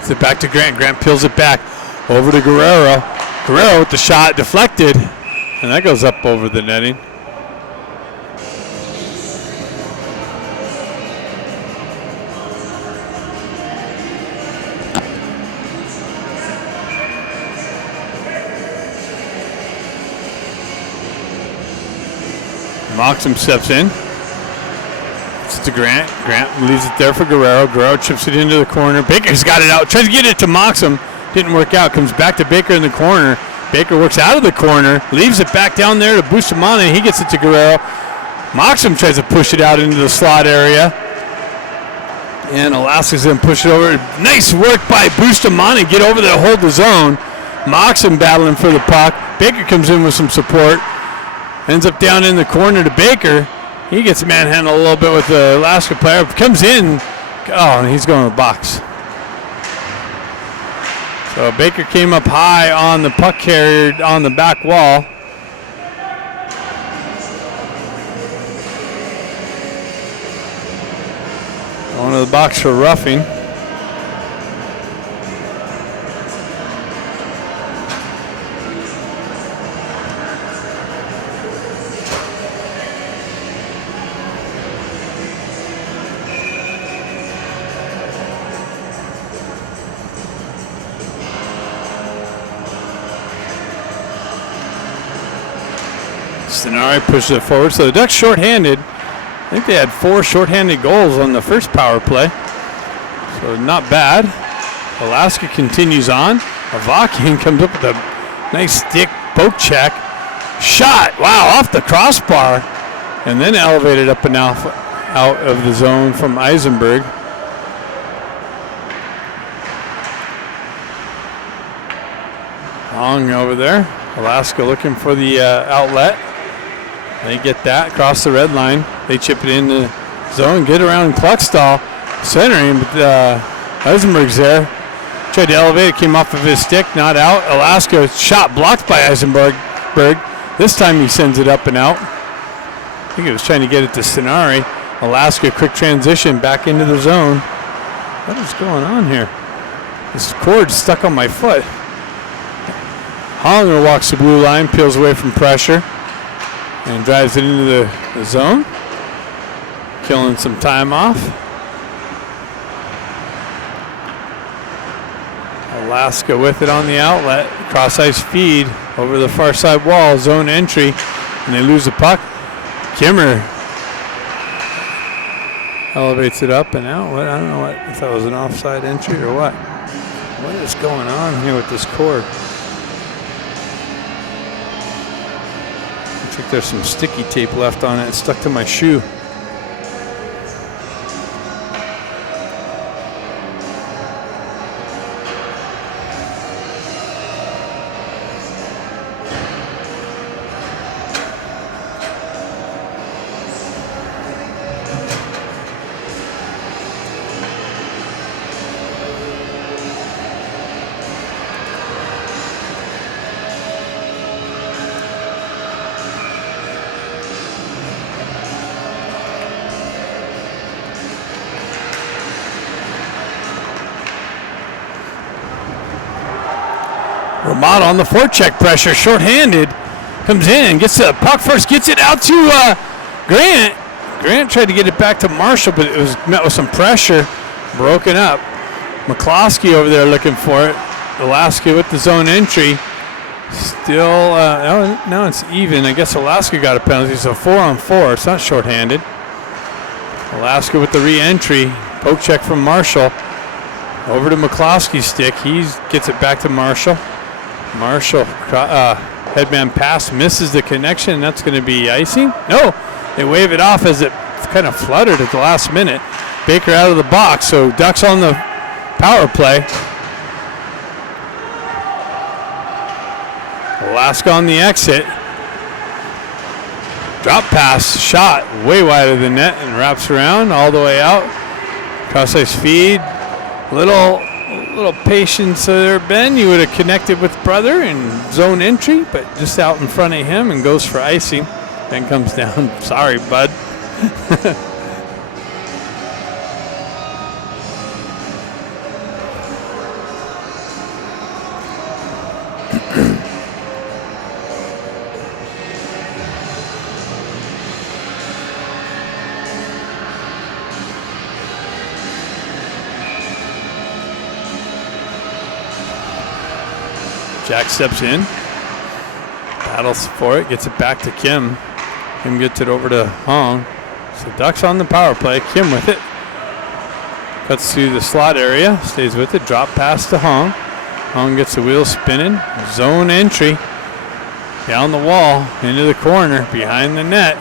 It's it back to Grant. Grant peels it back. Over to Guerrero. Guerrero with the shot deflected. And that goes up over the netting. Moxham steps in. It's to Grant. Grant leaves it there for Guerrero. Guerrero chips it into the corner. Baker's got it out. Tries to get it to Moxham. Didn't work out. Comes back to Baker in the corner. Baker works out of the corner. Leaves it back down there to Bustamante. He gets it to Guerrero. Moxham tries to push it out into the slot area. And Alaska's going to push it over. Nice work by Bustamante. Get over there, hold the zone. Moxham battling for the puck. Baker comes in with some support. Ends up down in the corner to Baker. He gets manhandled a little bit with the Alaska player. Comes in. Oh, and he's going to the box. So Baker came up high on the puck carrier on the back wall. Going to the box for roughing. Stenari pushes it forward. So the Ducks shorthanded. I think they had 4 shorthanded goals on the first power play. So not bad. Alaska continues on. Avakian comes up with a nice stick poke check. Shot. Wow, off the crossbar. And then elevated up and out of the zone from Eisenberg. Long over there. Alaska looking for the outlet. They get that across the red line. They chip it in the zone, get around Kluckstall, centering, but Eisenberg's there. Tried to elevate it, came off of his stick, not out. Alaska shot blocked by Eisenberg. This time he sends it up and out. I think he was trying to get it to Stenari. Alaska quick transition back into the zone. What is going on here? This cord's stuck on my foot. Hollinger walks the blue line, peels away from pressure, and drives it into the zone. Killing some time off. Alaska with it on the outlet. Cross ice feed over the far side wall. Zone entry. And they lose the puck. Kimmer elevates it up and out. What? I don't know if that was an offside entry or what. What is going on here with this cord? Looks like there's some sticky tape left on it. It's stuck to my shoe. Ramada on the forecheck pressure, shorthanded, comes in, gets the puck first, gets it out to Grant. Grant tried to get it back to Marshall, but it was met with some pressure, broken up. McCloskey over there looking for it. Alaska with the zone entry. Still, now it's even. I guess Alaska got a penalty, so 4-on-4. It's not shorthanded. Alaska with the re-entry. Poke check from Marshall. Over to McCloskey's stick. He gets it back to Marshall. Marshall, headman pass, misses the connection, and that's going to be icing. No, they wave it off as it kind of fluttered at the last minute. Baker out of the box, so Ducks on the power play. Alaska on the exit. Drop pass, shot way wide of the net and wraps around all the way out. Cross ice feed. Little patience there, Ben. You would have connected with brother and zone entry, but just out in front of him and goes for icing. Ben comes down. Sorry, bud. Jack steps in, battles for it, gets it back to Kim. Kim gets it over to Hong. So Ducks on the power play. Kim with it. Cuts through the slot area, stays with it, drop pass to Hong. Hong gets the wheel spinning. Zone entry. Down the wall, into the corner, behind the net.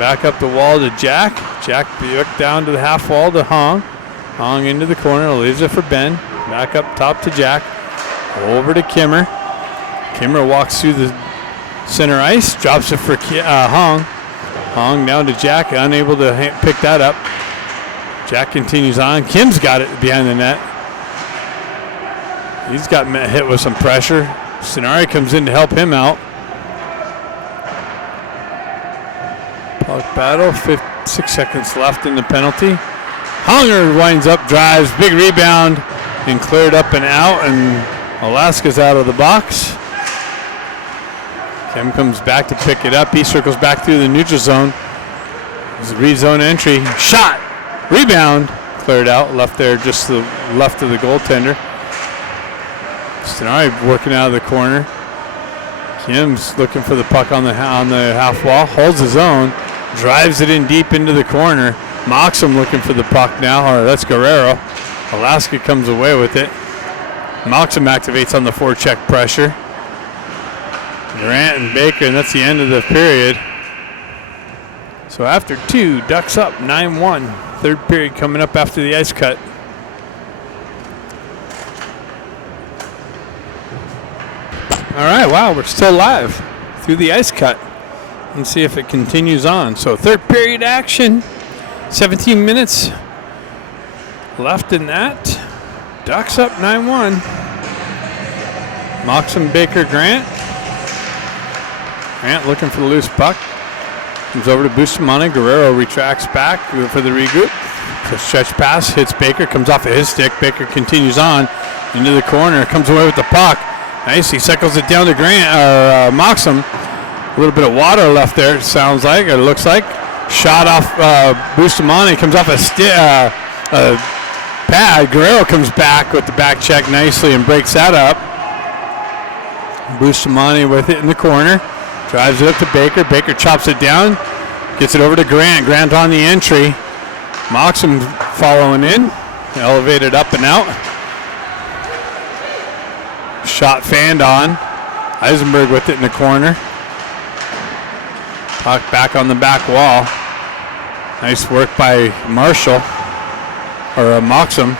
Back up the wall to Jack. Jack back down to the half wall to Hong. Hong into the corner, leaves it for Ben. Back up top to Jack. Over to Kimmer. Kimmer walks through the center ice, drops it for Hong. Hong down to Jack, unable to pick that up. Jack continues on. Kim's got it behind the net. He's got hit with some pressure. Sonari comes in to help him out. Puck battle, 6 seconds left in the penalty. Honger winds up, drives, big rebound, and cleared up and out, and Alaska's out of the box. Kim comes back to pick it up. He circles back through the neutral zone. There's a re-zone entry. Shot! Rebound! Cleared out. Left there, just the left of the goaltender. Stenari working out of the corner. Kim's looking for the puck on the half wall. Holds his own. Drives it in deep into the corner. Moxham looking for the puck now. Or that's Guerrero. Alaska comes away with it. Moxham activates on the forecheck pressure. Grant and Baker, and that's the end of the period. So after 2, Ducks up 9-1. Third period coming up after the ice cut. All right, wow, we're still live through the ice cut. Let's see if it continues on. So third period action, 17 minutes left in that. Ducks up 9-1. Moxham, Baker, Grant. Grant looking for the loose puck. Comes over to Bustamante. Guerrero retracts back for the regroup. The stretch pass hits Baker, comes off of his stick. Baker continues on into the corner, comes away with the puck. Nice, he cycles it down to Grant, Moxham. A little bit of water left there, it sounds like, or it looks like. Shot off Bustamante, comes off a pad. Guerrero comes back with the back check nicely and breaks that up. Bustamante with it in the corner. Drives it up to Baker. Baker chops it down. Gets it over to Grant. Grant on the entry. Moxham following in. Elevated up and out. Shot fanned on. Eisenberg with it in the corner. Puck back on the back wall. Nice work by Marshall. Or Moxham.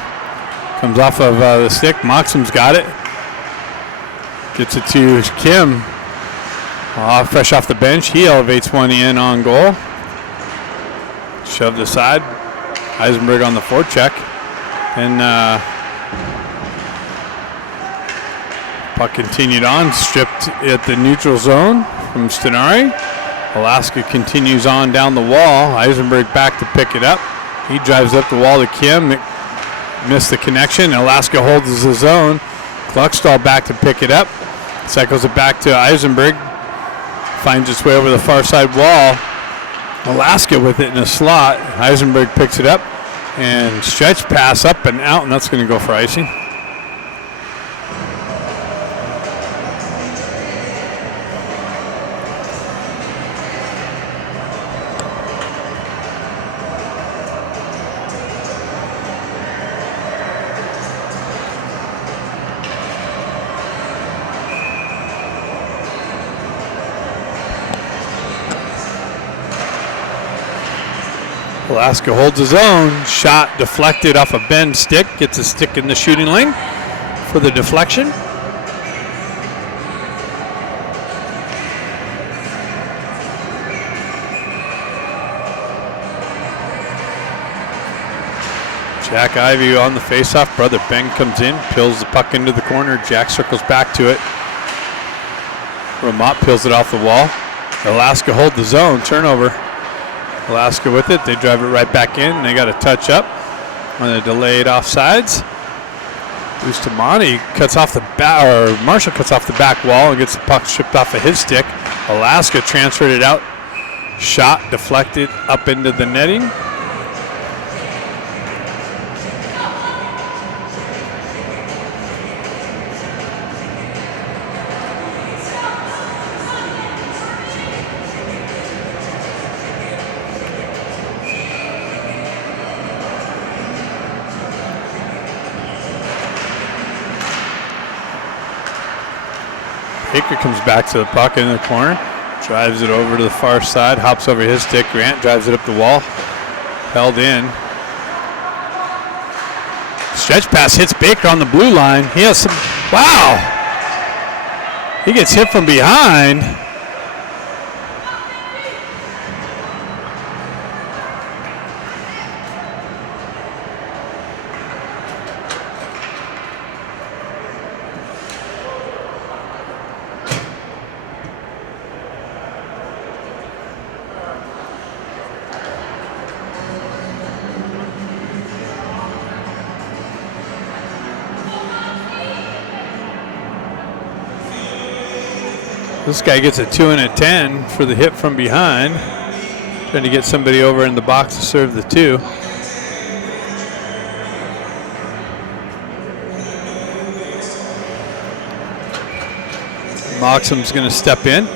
Comes off of the stick. Moxham's got it. Gets it to Kim. Fresh off the bench. He elevates one in on goal. Shoved aside. Eisenberg on the forecheck. And puck continued on. Stripped at the neutral zone from Stenari. Alaska continues on down the wall. Eisenberg back to pick it up. He drives up the wall to Kim. Missed the connection. Alaska holds the zone. Kluckstall back to pick it up. Cycles it back to Eisenberg. Finds its way over the far side wall. Alaska with it in a slot. Eisenberg picks it up and stretch pass up and out, and that's going to go for icing. Alaska holds his own. Shot deflected off a bend stick. Gets a stick in the shooting lane for the deflection. Jack Ivey on the faceoff. Brother Ben comes in, peels the puck into the corner. Jack circles back to it. Ramot peels it off the wall. Alaska hold the zone. Turnover. Alaska with it. They drive it right back in. They got a touch up on the delayed offsides. Bustamante cuts off the back, or Marshall cuts off the back wall and gets the puck stripped off of his stick. Alaska transferred it out. Shot deflected up into the netting. Baker comes back to the puck in the corner, drives it over to the far side, hops over his stick. Grant drives it up the wall, held in. Stretch pass hits Baker on the blue line. He has some, wow! He gets hit from behind. This guy gets a 2 and a 10 for the hit from behind. Trying to get somebody over in the box to serve the 2. Moxham's going to step in.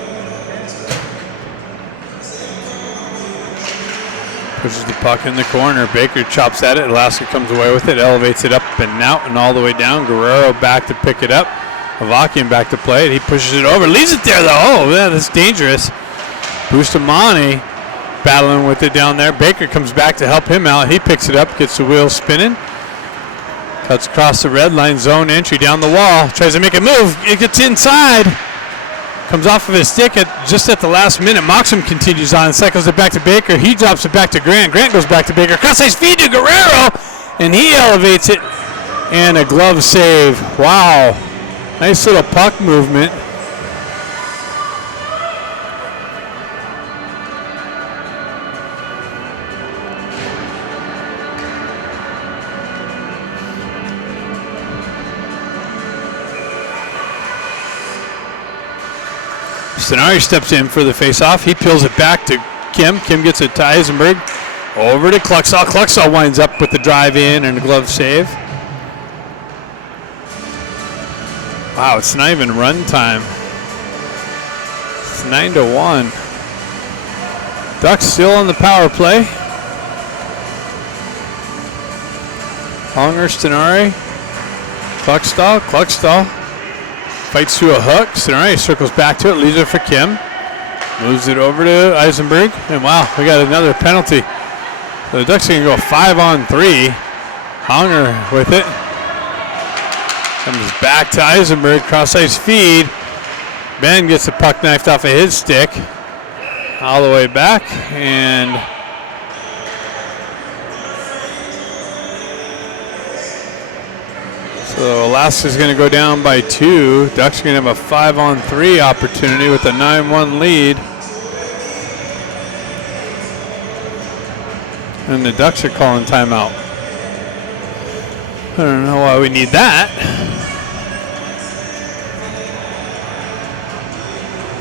Pushes the puck in the corner. Baker chops at it. Alaska comes away with it, elevates it up and out and all the way down. Guerrero back to pick it up. Avakian back to play it. He pushes it over. Leaves it there, though. Oh, yeah, that's dangerous. Bustamante battling with it down there. Baker comes back to help him out. He picks it up, gets the wheel spinning. Cuts across the red line, zone entry down the wall. Tries to make a move. It gets inside. Comes off of his stick just at the last minute. Moxham continues on, cycles it back to Baker. He drops it back to Grant. Grant goes back to Baker. Cross-ice feed to Guerrero, and he elevates it. And a glove save. Wow. Nice little puck movement. Stenari steps in for the faceoff. He peels it back to Kim. Kim gets it to Eisenberg. Over to Cluxall. Cluxall winds up with the drive in and a glove save. Wow, it's not even run time. It's 9-1. Ducks still on the power play. Honger, Stenari. Cluxall. Fights through a hook. Stenari circles back to it, leaves it for Kim. Moves it over to Eisenberg. And wow, we got another penalty. So the Ducks are going to go 5-on-3. Honger with it. Comes back to Eisenberg, cross ice feed. Ben gets the puck knifed off of his stick. All the way back, and so Alaska's going to go down by 2. Ducks are going to have a 5-on-3 opportunity with a 9-1 lead. And the Ducks are calling timeout. I don't know why we need that.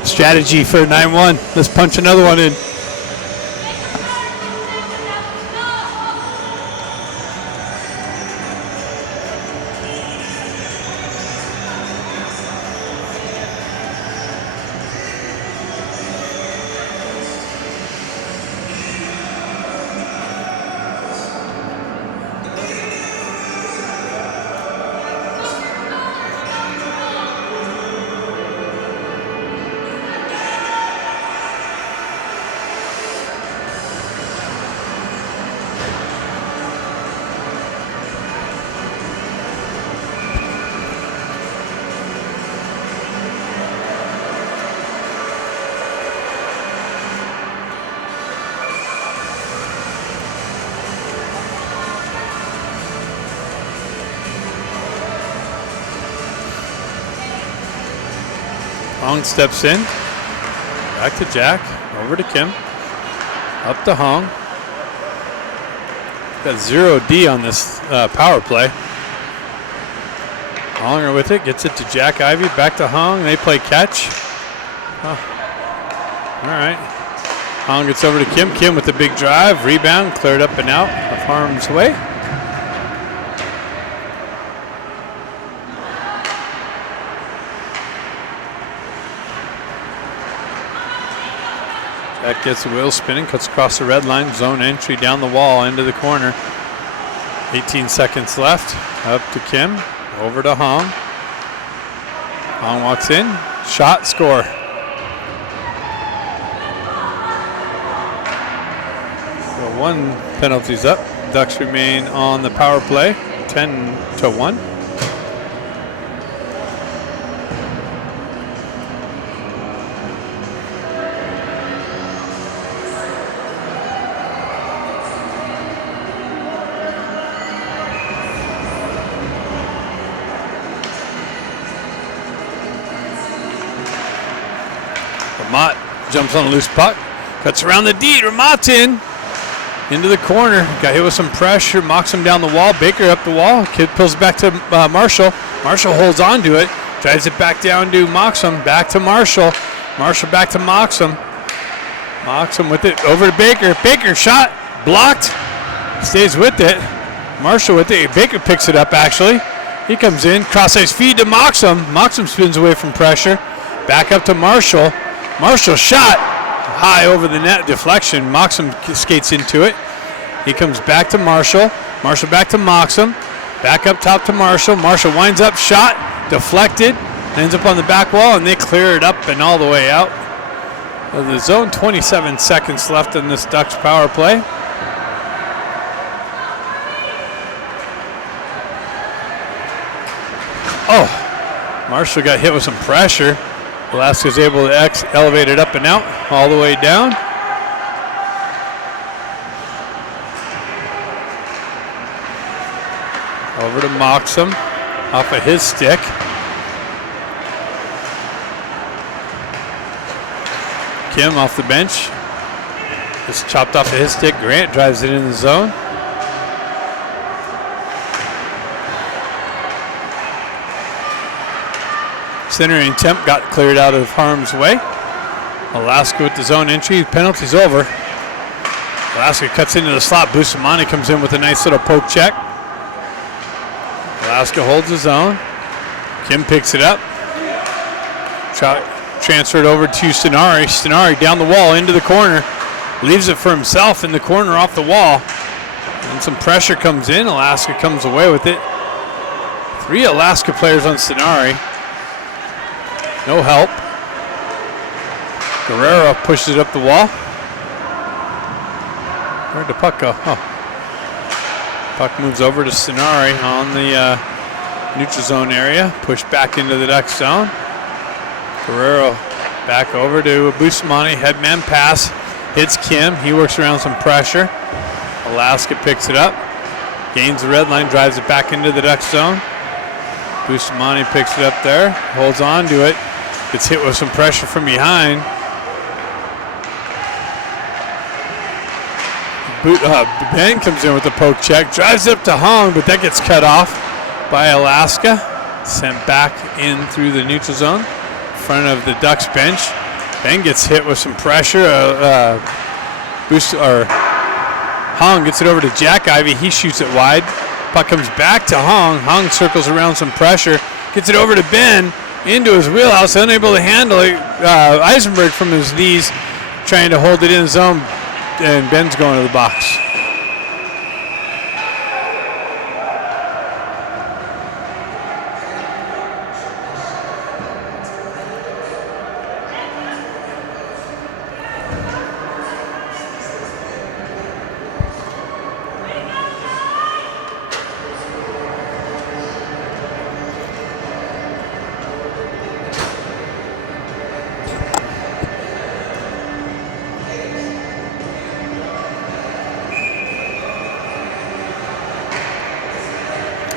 Strategy for 9-1. Let's punch another one in. Hong steps in. Back to Jack. Over to Kim. Up to Hong. Got 0D on this power play. Honger with it. Gets it to Jack Ivey. Back to Hong. They play catch. Oh. All right. Hong gets over to Kim. Kim with the big drive. Rebound. Cleared up and out of harm's way. That gets the wheel spinning, cuts across the red line, zone entry down the wall into the corner. 18 seconds left. Up to Kim, over to Hong. Hong walks in, shot, score. So 1 penalty's up. Ducks remain on the power play, 10-1. Ramat jumps on a loose puck, cuts around the D. Ramat's into the corner. Got hit with some pressure, mocks him down the wall. Baker up the wall. Kid pulls back to Marshall. Marshall holds on to it, drives it back down to Moxham. Back to Marshall. Marshall back to Moxham. Moxham with it over to Baker. Baker shot, blocked, stays with it. Marshall with it. Baker picks it up actually. He comes in, cross ice feed to Moxham. Moxham spins away from pressure. Back up to Marshall. Marshall shot high over the net, deflection. Moxham skates into it. He comes back to Marshall. Marshall back to Moxham. Back up top to Marshall. Marshall winds up, shot, deflected, ends up on the back wall, and they clear it up and all the way out of the zone. 27 seconds left in this Ducks power play. Oh, Marshall got hit with some pressure. Alaska's able to elevate it up and out, all the way down. Over to Moxham, off of his stick. Kim off the bench. Just chopped off of his stick. Grant drives it in the zone. Centering Temp got cleared out of harm's way. Alaska with the zone entry. Penalty's over. Alaska cuts into the slot. Bustamante comes in with a nice little poke check. Alaska holds his own. Kim picks it up. Transferred over to Stenari. Stenari down the wall into the corner. Leaves it for himself in the corner off the wall. And some pressure comes in. Alaska comes away with it. 3 Alaska players on Stenari. No help. Guerrero pushes it up the wall. Where'd the puck go? Oh. Puck moves over to Stenari on the neutral zone area. Pushed back into the Duck zone. Guerrero back over to Bustamante. Headman pass. Hits Kim. He works around some pressure. Alaska picks it up. Gains the red line. Drives it back into the Duck zone. Bustamante picks it up there. Holds on to it. Gets hit with some pressure from behind. Ben comes in with the poke check. Drives up to Hong, but that gets cut off by Alaska. Sent back in through the neutral zone. Front of the Ducks bench. Ben gets hit with some pressure. Hong gets it over to Jack Ivy. He shoots it wide. Puck comes back to Hong. Hong circles around some pressure. Gets it over to Ben. Into his wheelhouse. Unable to handle it. Eisenberg from his knees trying to hold it in zone. And Ben's going to the box.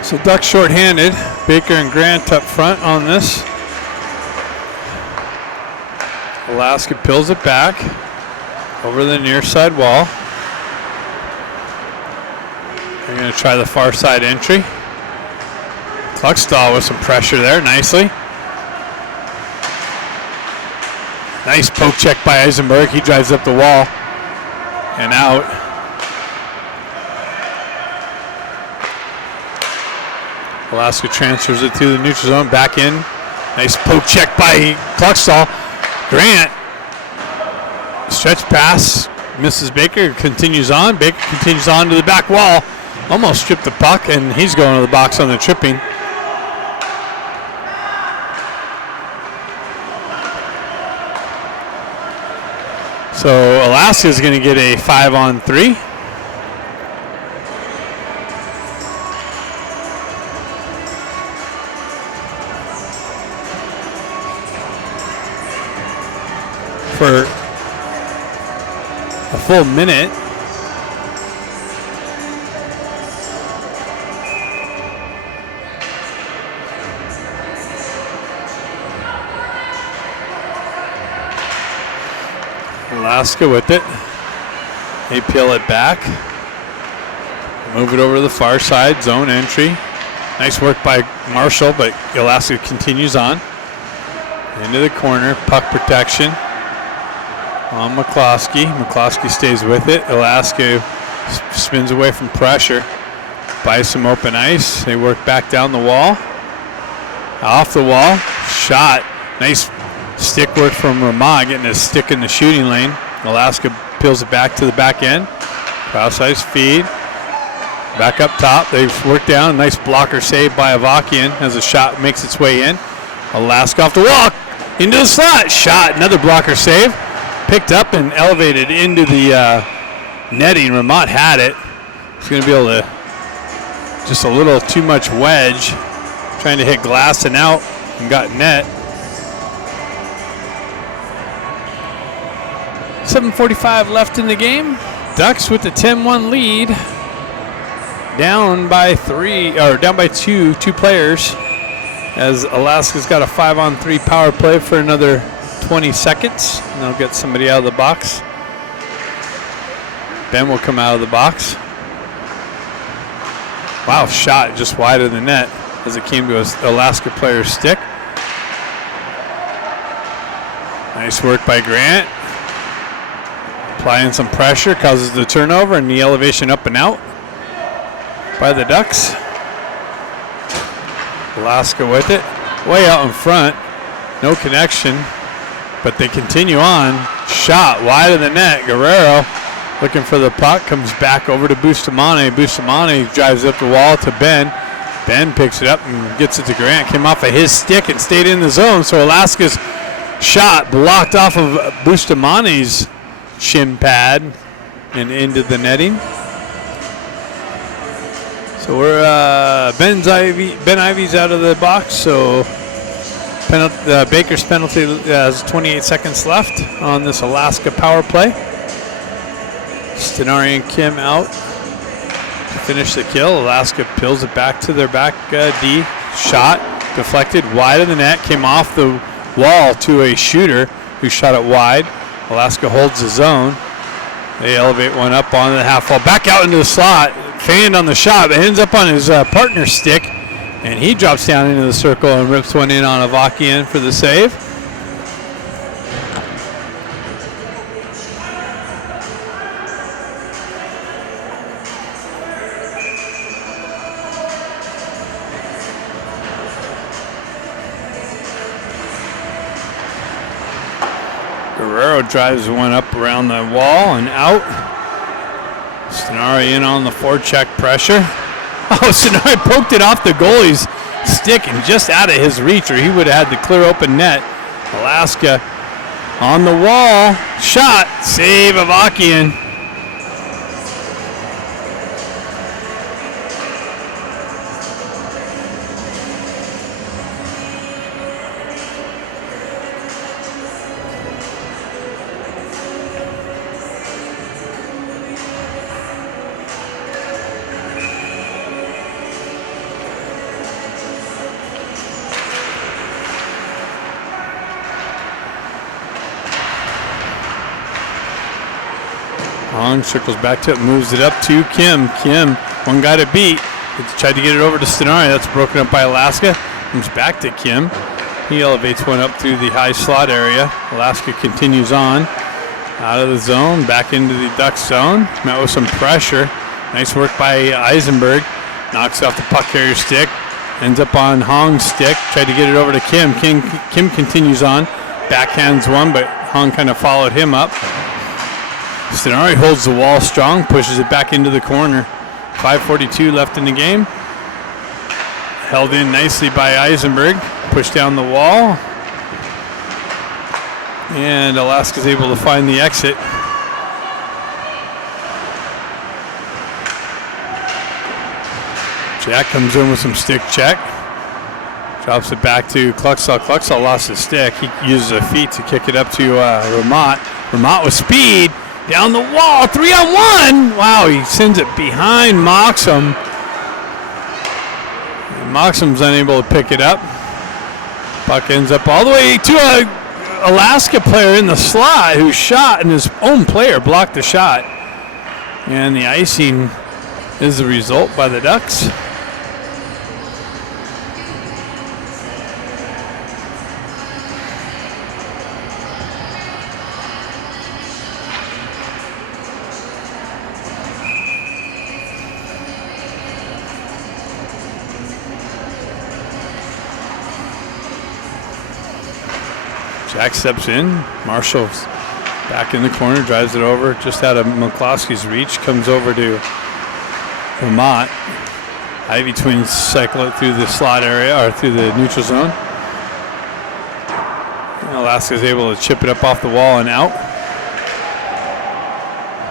So Ducks shorthanded. Baker and Grant up front on this. Alaska pills it back over the near side wall. They're going to try the far side entry. Kluckstall with some pressure there, nicely. Nice poke check by Eisenberg. He drives up the wall and out. Alaska transfers it through the neutral zone, back in. Nice poke check by Kluckstall. Grant, stretch pass, misses Baker, continues on. Baker continues on to the back wall. Almost stripped the puck, and he's going to the box on the tripping. So Alaska is going to get a 5-on-3. For a full minute. Alaska with it. They peel it back. Move it over to the far side, zone entry. Nice work by Marshall, but Alaska continues on. Into the corner, puck protection. On McCloskey. McCloskey stays with it. Alaska spins away from pressure. Buys some open ice. They work back down the wall. Off the wall. Shot. Nice stick work from Ramah, getting a stick in the shooting lane. Alaska peels it back to the back end. Cross-ice feed. Back up top. They've worked down. Nice blocker save by Avakian as the shot makes its way in. Alaska off the wall. Into the slot. Shot. Another blocker save. Picked up and elevated into the netting. Ramont had it. He's going to be able to, just a little too much wedge, trying to hit glass and out, and got net. 7:45 left in the game. Ducks with the 10-1 lead. Down by two players, as Alaska's got a 5-on-3 power play for another 20 seconds, and they'll get somebody out of the box. Ben will come out of the box. Wow, shot just wide of the net as it came to an Alaska player's stick. Nice work by Grant. Applying some pressure, causes the turnover and the elevation up and out by the Ducks. Alaska with it, way out in front, no connection, but they continue on. Shot wide of the net. Guerrero looking for the puck, comes back over to Bustamante. Bustamante drives up the wall to Ben. Ben picks it up and gets it to Grant. Came off of his stick and stayed in the zone, so Alaska's shot blocked off of Bustamante's shin pad and into the netting. So we're Ben Ivy's out of the box, so Baker's penalty has 28 seconds left on this Alaska power play. Stenari and Kim out to finish the kill. Alaska peels it back to their back D. Shot deflected wide of the net, came off the wall to a shooter who shot it wide. Alaska holds the zone. They elevate one up on the half wall, back out into the slot. Fanned on the shot, but ends up on his partner's stick, and he drops down into the circle and rips one in on Avakian for the save. Guerrero drives one up around the wall and out. Stenari in on the forecheck pressure. Oh, Stenari poked it off the goalie's stick and just out of his reach, or he would have had the clear open net. Alaska on the wall. Shot. Save of Avakian. Hong circles back to it, moves it up to Kim. Kim, one guy to beat. Tried to get it over to Stenari. That's broken up by Alaska. Comes back to Kim. He elevates one up through the high slot area. Alaska continues on. Out of the zone, back into the Ducks zone. Met with some pressure. Nice work by Eisenberg. Knocks off the puck carrier stick. Ends up on Hong's stick. Tried to get it over to Kim. Kim continues on. Backhands one, but Hong kind of followed him up. Stenari holds the wall strong, pushes it back into the corner. 5:42 left in the game. Held in nicely by Eisenberg. Pushed down the wall. And Alaska's able to find the exit. Jack comes in with some stick check. Drops it back to Kluxall. Kluxall lost his stick. He uses a feet to kick it up to Ramat. Ramat with speed. Down the wall, 3-on-1. Wow, he sends it behind Moxham. And Moxham's unable to pick it up. Puck ends up all the way to a Alaska player in the slot who shot, and his own player blocked the shot. And the icing is the result by the Ducks. Jack steps in. Marshall's back in the corner, drives it over, just out of McCloskey's reach, comes over to Vermont. Ivy Twins cycle it through the slot area, or through the neutral zone. And Alaska's able to chip it up off the wall and out.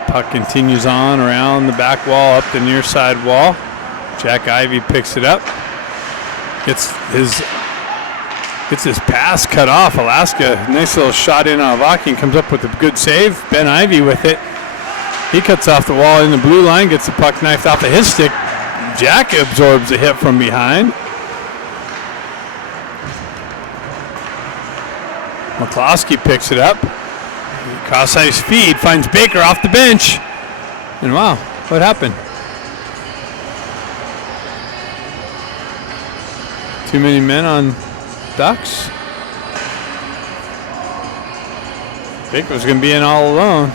Puck continues on around the back wall, up the near side wall. Jack Ivy picks it up. Gets his pass cut off. Alaska, nice little shot in on Avakian, comes up with a good save. Ben Ivy with it. He cuts off the wall in the blue line, gets the puck knifed off of his stick. Jack absorbs a hit from behind. McCloskey picks it up. Cross-ice feed, finds Baker off the bench. And wow, what happened? Too many men on Ducks. Baker was going to be in all alone.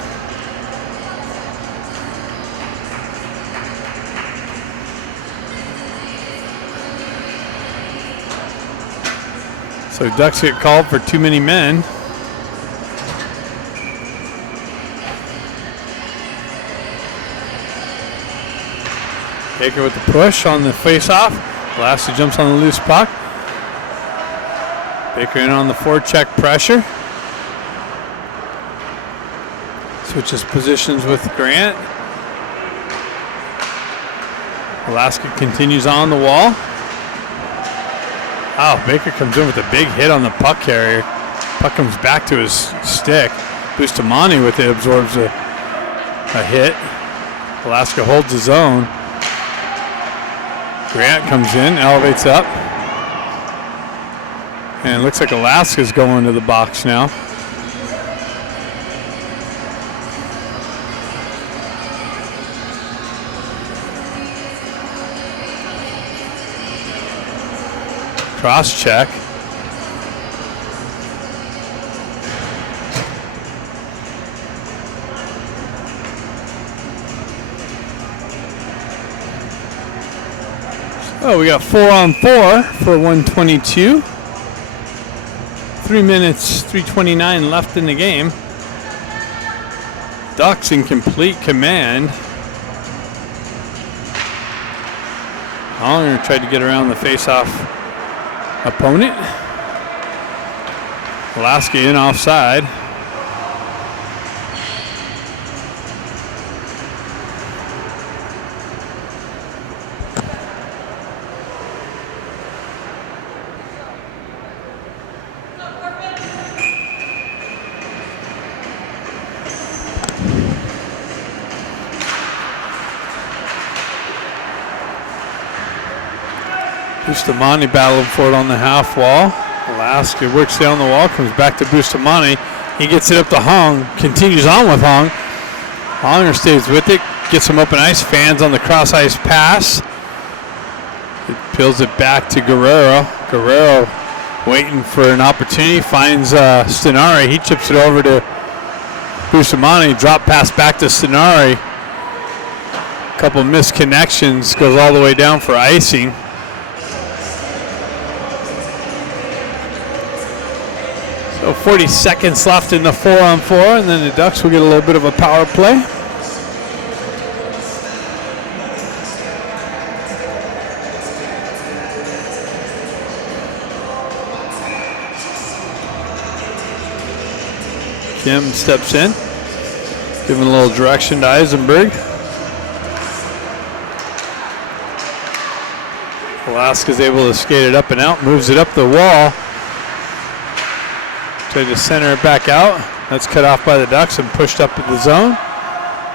So Ducks get called for too many men. Baker with the push on the face-off. Lasky jumps on the loose puck. Baker in on the forecheck pressure. Switches positions with Grant. Alaska continues on the wall. Oh, Baker comes in with a big hit on the puck carrier. Puck comes back to his stick. Bustamante with it absorbs a hit. Alaska holds his own. Grant comes in, elevates up. And it looks like Alaska's going to the box now. Cross check. Oh, we got 4-on-4 for 122. 3 minutes, 3:29 left in the game. Ducks in complete command. Hollinger tried to get around the face-off opponent. Alaska in offside. Bustamante battling for it on the half wall. Alaska works down the wall, comes back to Bustamante. He gets it up to Hong, continues on with Hong. Honger stays with it, gets him open ice, fans on the cross ice pass. It peels it back to Guerrero. Guerrero waiting for an opportunity, finds Stenari. He chips it over to Bustamante, drop pass back to Stenari. A couple missed connections, goes all the way down for icing. So 40 seconds left in the 4-on-4, and then the Ducks will get a little bit of a power play. Kim steps in, giving a little direction to Eisenberg. Alaska's able to skate it up and out, moves it up the wall. Tried to center it back out. That's cut off by the Ducks and pushed up to the zone.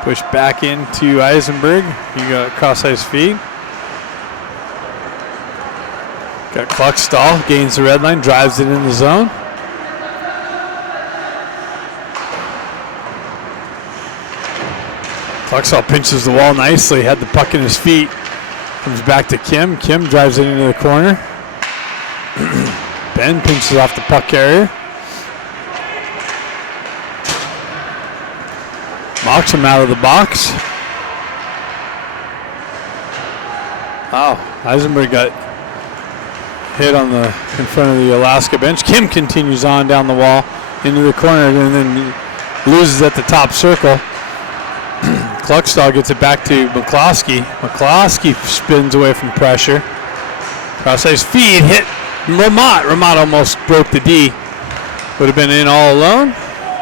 Pushed back into Eisenberg. He got cross ice feed. Got Kluckstall, gains the red line, drives it in the zone. Kluckstall pinches the wall nicely, had the puck in his feet. Comes back to Kim. Kim drives it into the corner. Ben pinches off the puck carrier. Knocks him out of the box. Oh, Eisenberg got hit on in front of the Alaska bench. Kim continues on down the wall into the corner and then loses at the top circle. Kluckstall gets it back to McCloskey. McCloskey spins away from pressure. Cross ice feed hit Ramat. Ramat almost broke the D. Would have been in all alone.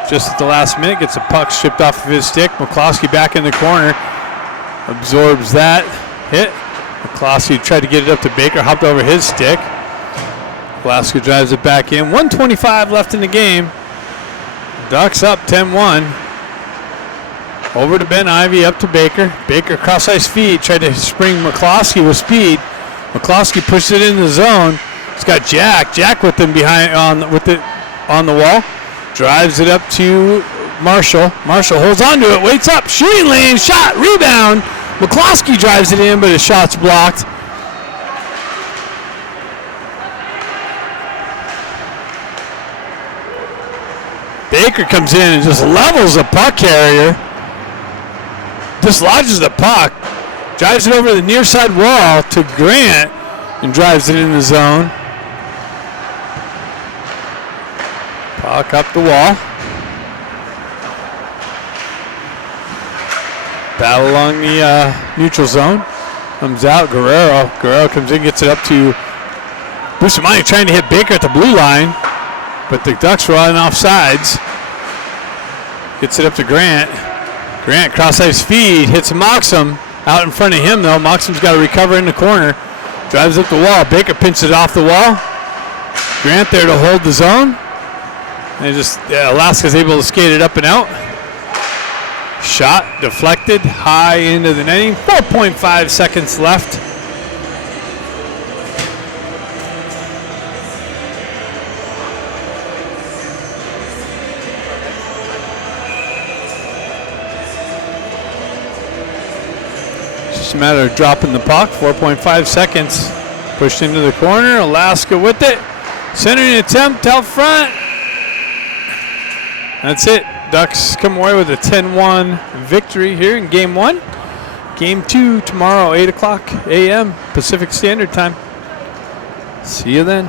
Just at the last minute, gets a puck stripped off of his stick. McCloskey back in the corner. Absorbs that hit. McCloskey tried to get it up to Baker, hopped over his stick. Alaska drives it back in. 1:25 left in the game. Ducks up 10-1. Over to Ben Ivy, up to Baker. Baker cross ice feed, tried to spring McCloskey with speed. McCloskey pushed it in the zone. It's got Jack. Jack with him behind with it on the wall. Drives it up to Marshall. Marshall holds on to it, waits up, shooting lane, shot, rebound. McCloskey drives it in, but his shot's blocked. Baker comes in and just levels the puck carrier. Dislodges the puck. Drives it over the near side wall to Grant and drives it in the zone. Puck up the wall. Battle along the neutral zone. Comes out, Guerrero. Guerrero comes in, gets it up to Bustamante, trying to hit Baker at the blue line, but the Ducks were on offsides. Gets it up to Grant. Grant, cross-ice feed, hits Moxham. Out in front of him, though. Moxham's got to recover in the corner. Drives up the wall. Baker pinches it off the wall. Grant there to hold the zone. And Alaska's able to skate it up and out. Shot deflected high into the netting. 4.5 seconds left. Just a matter of dropping the puck. 4.5 seconds. Pushed into the corner. Alaska with it. Centering attempt out front. That's it. Ducks come away with a 10-1 victory here in Game 1. Game 2 tomorrow, 8 o'clock a.m. Pacific Standard Time. See you then.